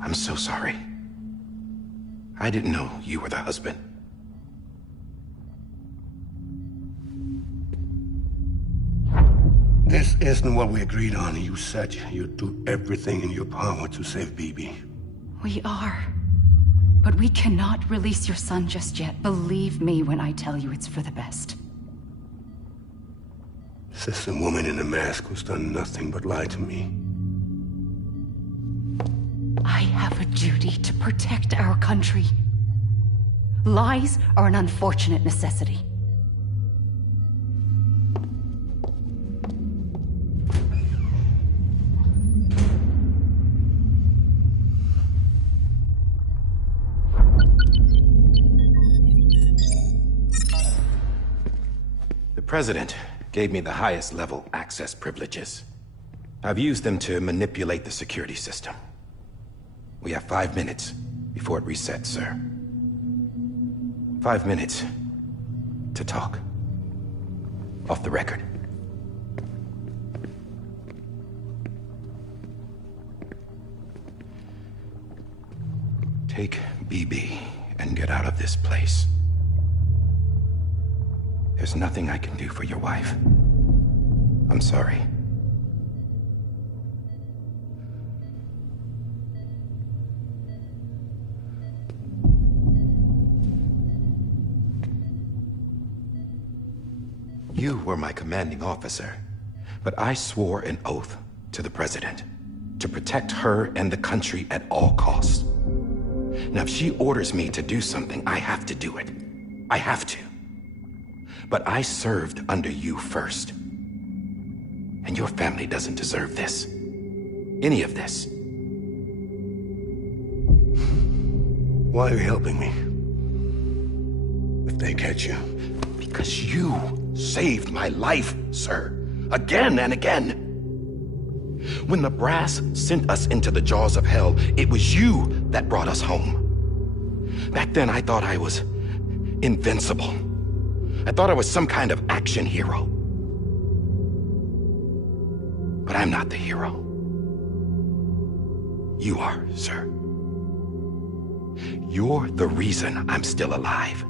I'm so sorry. I didn't know you were the husband. This isn't what we agreed on. You said you'd do everything in your power to save BB. We are. But we cannot release your son just yet. Believe me when I tell you it's for the best. This is a woman in a mask who's done nothing but lie to me. I have a duty to protect our country. Lies are an unfortunate necessity. The President gave me the highest level access privileges. I've used them to manipulate the security system. We have 5 minutes before it resets, sir. 5 minutes to talk. Off the record. Take BB and get out of this place. There's nothing I can do for your wife. I'm sorry. You were my commanding officer, but I swore an oath to the President to protect her and the country at all costs. Now, if she orders me to do something, I have to do it. I have to. But I served under you first. And your family doesn't deserve this. Any of this. Why are you helping me? If they catch you. Because you saved my life, sir. Again and again. When the brass sent us into the jaws of hell, it was you that brought us home. Back then, I thought I was invincible. I thought I was some kind of action hero. But I'm not the hero. You are, sir. You're the reason I'm still alive.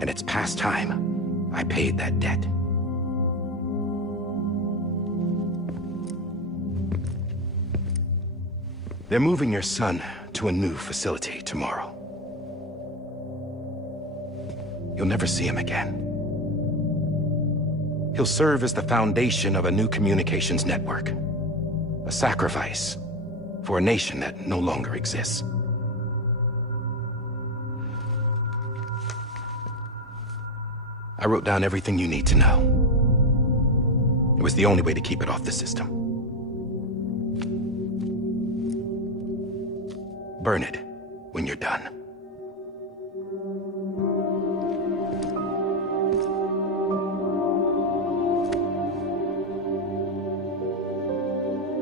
And it's past time I paid that debt. They're moving your son to a new facility tomorrow. You'll never see him again. He'll serve as the foundation of a new communications network. A sacrifice for a nation that no longer exists. I wrote down everything you need to know. It was the only way to keep it off the system. Burn it when you're done.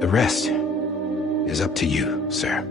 The rest is up to you, sir.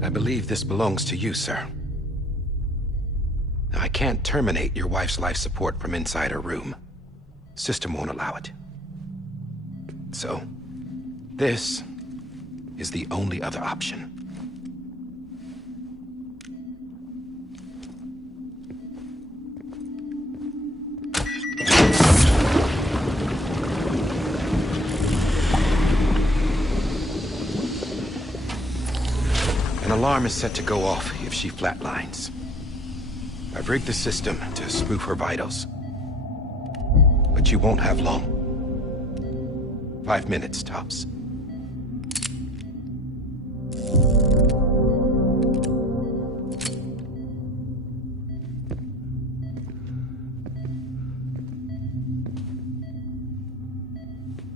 I believe this belongs to you, sir. I can't terminate your wife's life support from inside her room. System won't allow it. So, this is the only other option. An alarm is set to go off if she flatlines. I've rigged the system to spoof her vitals. But you won't have long. 5 minutes, tops.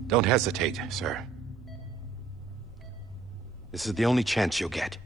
Don't hesitate, sir. This is the only chance you'll get.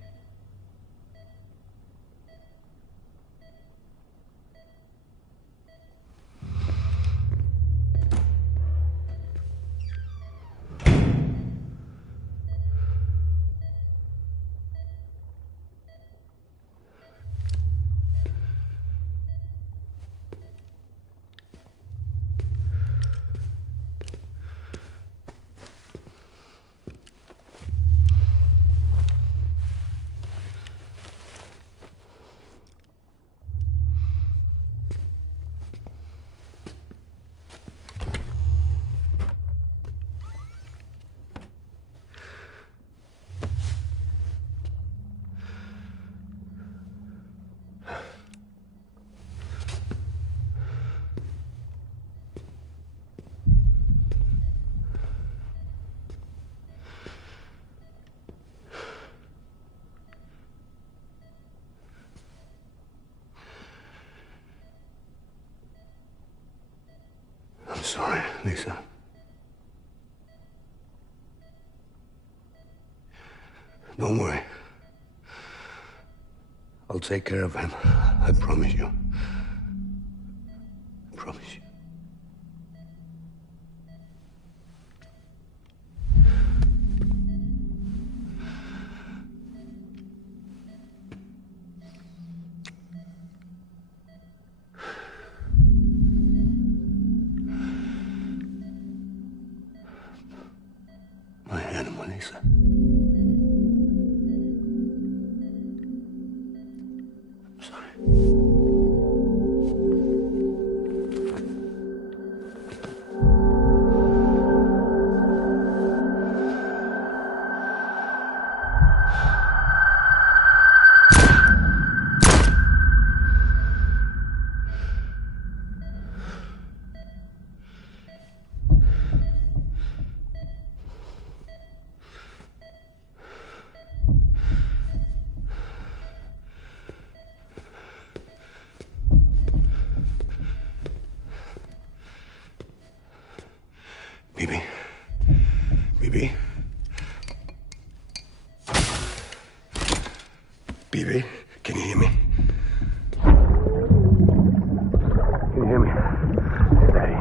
I'm sorry, Lisa. Don't worry. I'll take care of him. I promise you. I promise you. My animal, Lisa. I'm sorry. BB? BB, can you hear me? Can you hear me? Daddy.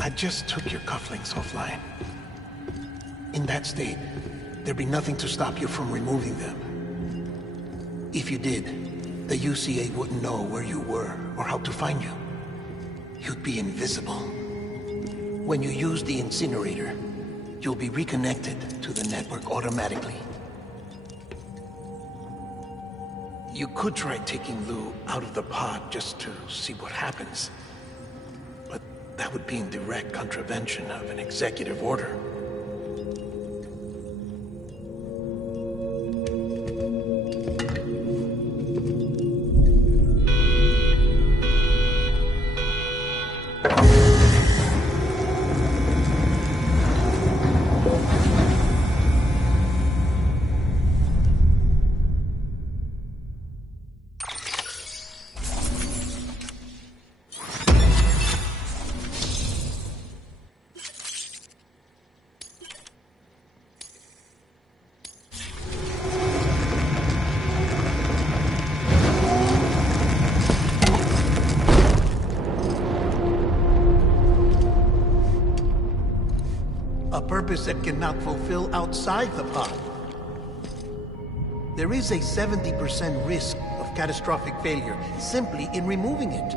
I just took your cufflinks offline. In that state, there'd be nothing to stop you from removing them. If you did, the UCA wouldn't know where you were or how to find you. You'd be invisible. When you use the incinerator, you'll be reconnected to the network automatically. You could try taking Lou out of the pod just to see what happens. But that would be in direct contravention of an executive order. A purpose that cannot fulfill outside the pod. There is a 70% risk of catastrophic failure simply in removing it.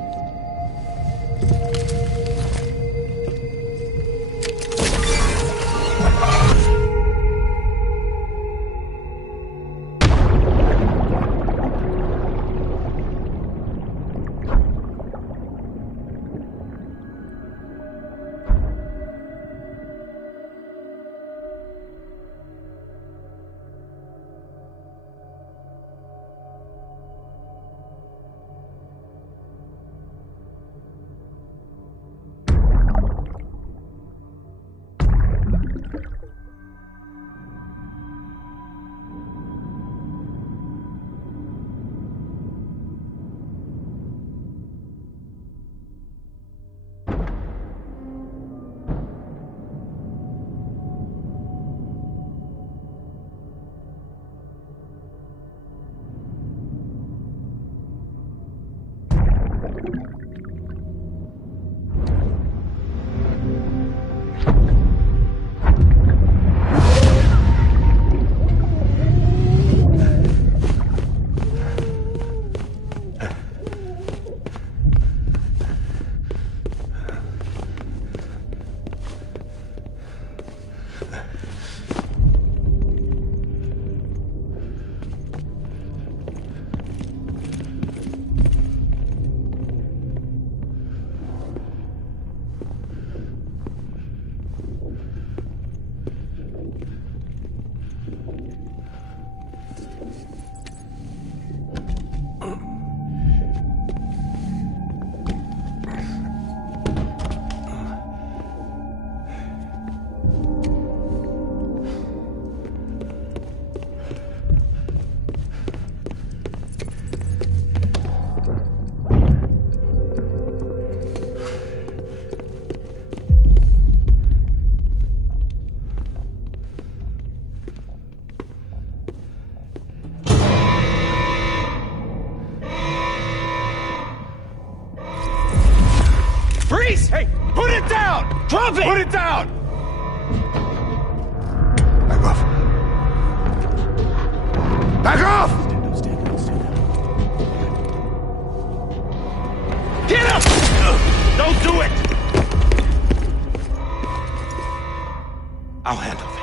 Freeze! Hey, put it down! Drop it! Put it down! Back off. Back off! Stand up. Get up! Don't do it! I'll handle this.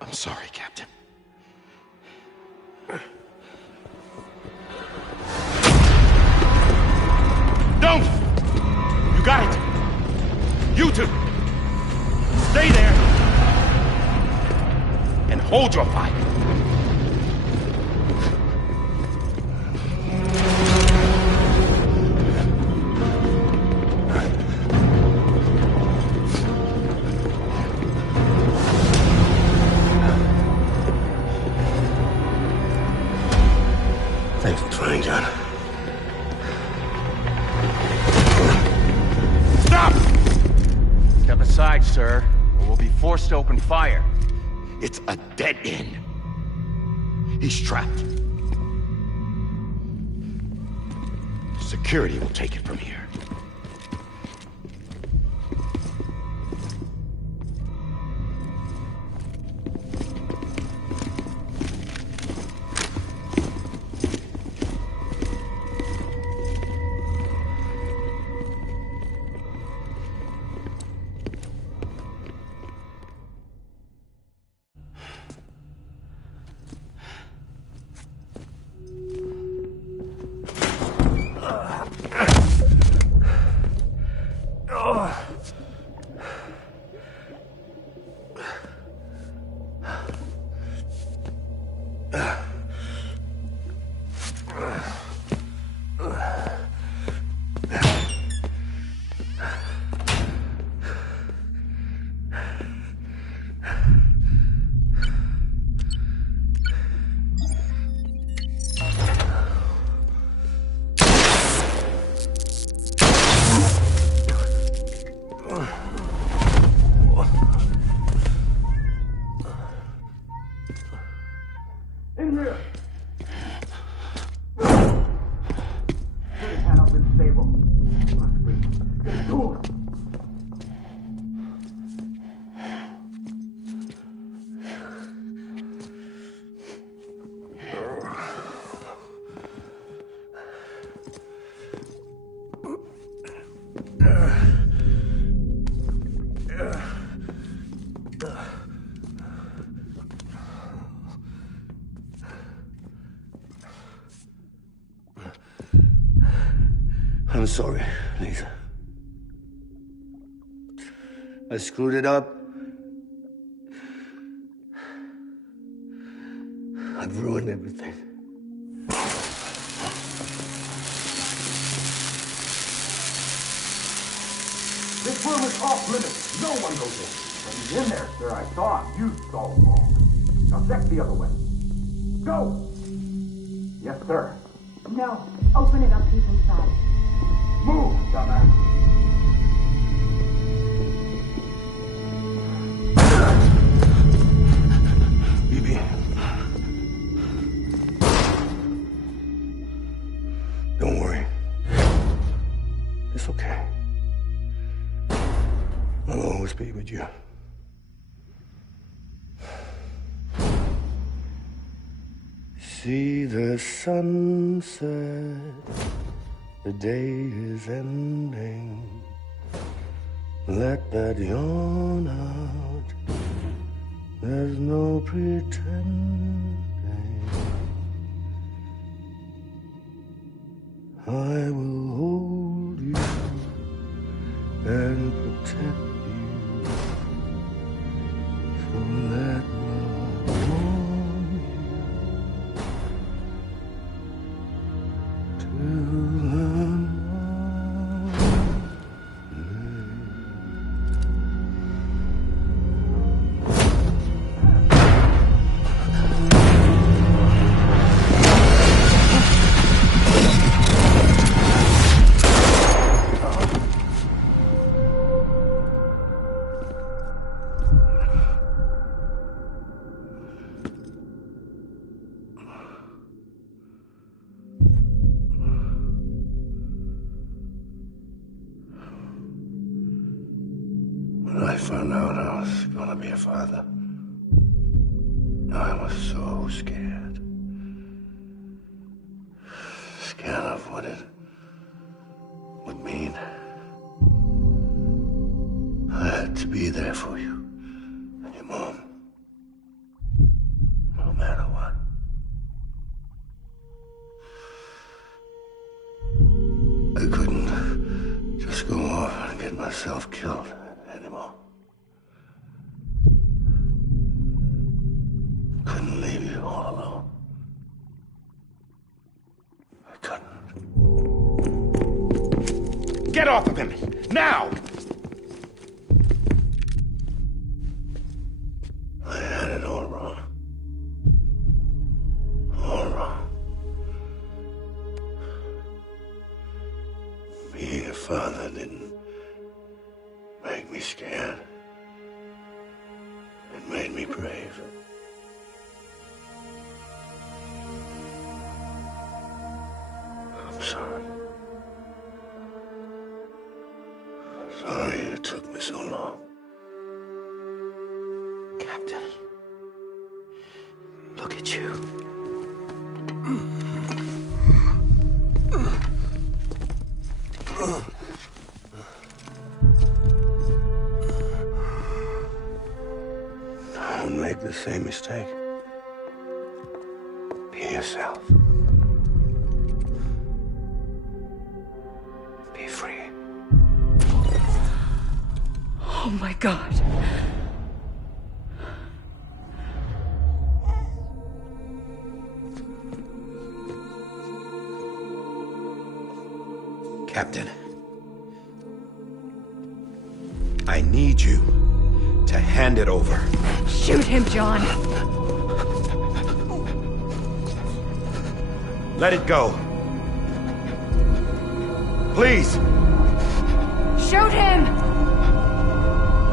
I'm sorry, Captain. Don't! You got it! You two! Stay there! And hold your fire! Thanks for trying, John. Stop! Step aside, sir, or we'll be forced to open fire. It's a dead end. He's trapped. Security will take it from here. I'm sorry, Lisa. I screwed it up. I've ruined everything. This room is off limits. No one goes in. When he's in there, sir, I saw him. You saw him wrong. Now check the other way. Go! Yes, sir. No. Open it up. He's inside. Move, dumbass. Bibi. Don't worry. It's okay. I'll always be with you. See the sunset. The day is ending. Let that yawn out. There's no pretending. I will hold you and protect you. So let love warm you to the night. I found out I was gonna be a father, I was so scared. Scared of what it would mean. I had to be there for you and your mom, no matter what. I couldn't just go off and get myself killed anymore. Couldn't leave you all alone. I couldn't. Get off of him! Now! I had it all wrong. All wrong. Being a father didn't make me scared. It made me brave. I'm sorry. Sorry it took me so long. Captain, look at you. Don't make the same mistake. Be yourself. Be free. Oh my God. Captain, I need you to hand it over. Shoot him, John. Let it go. Please. Shoot him!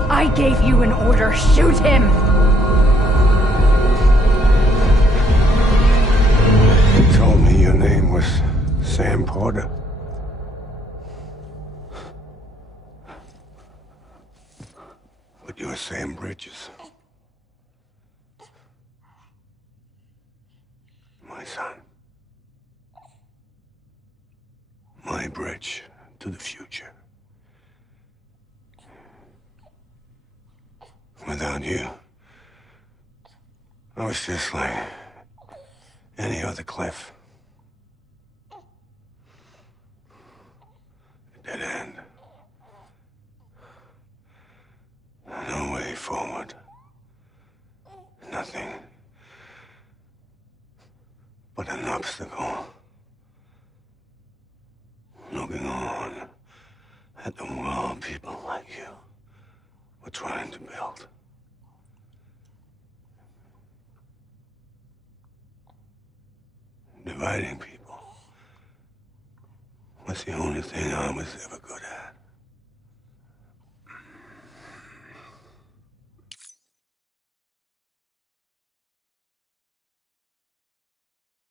I gave you an order. Shoot him! You told me your name was Sam Porter. But you're Sam Bridges. My son. My bridge to the future. Without you, I was just like any other Cliff. A dead end. No way forward. Nothing but an obstacle. Looking on at the world people like you were trying to build. Dividing people was the only thing I was ever good at.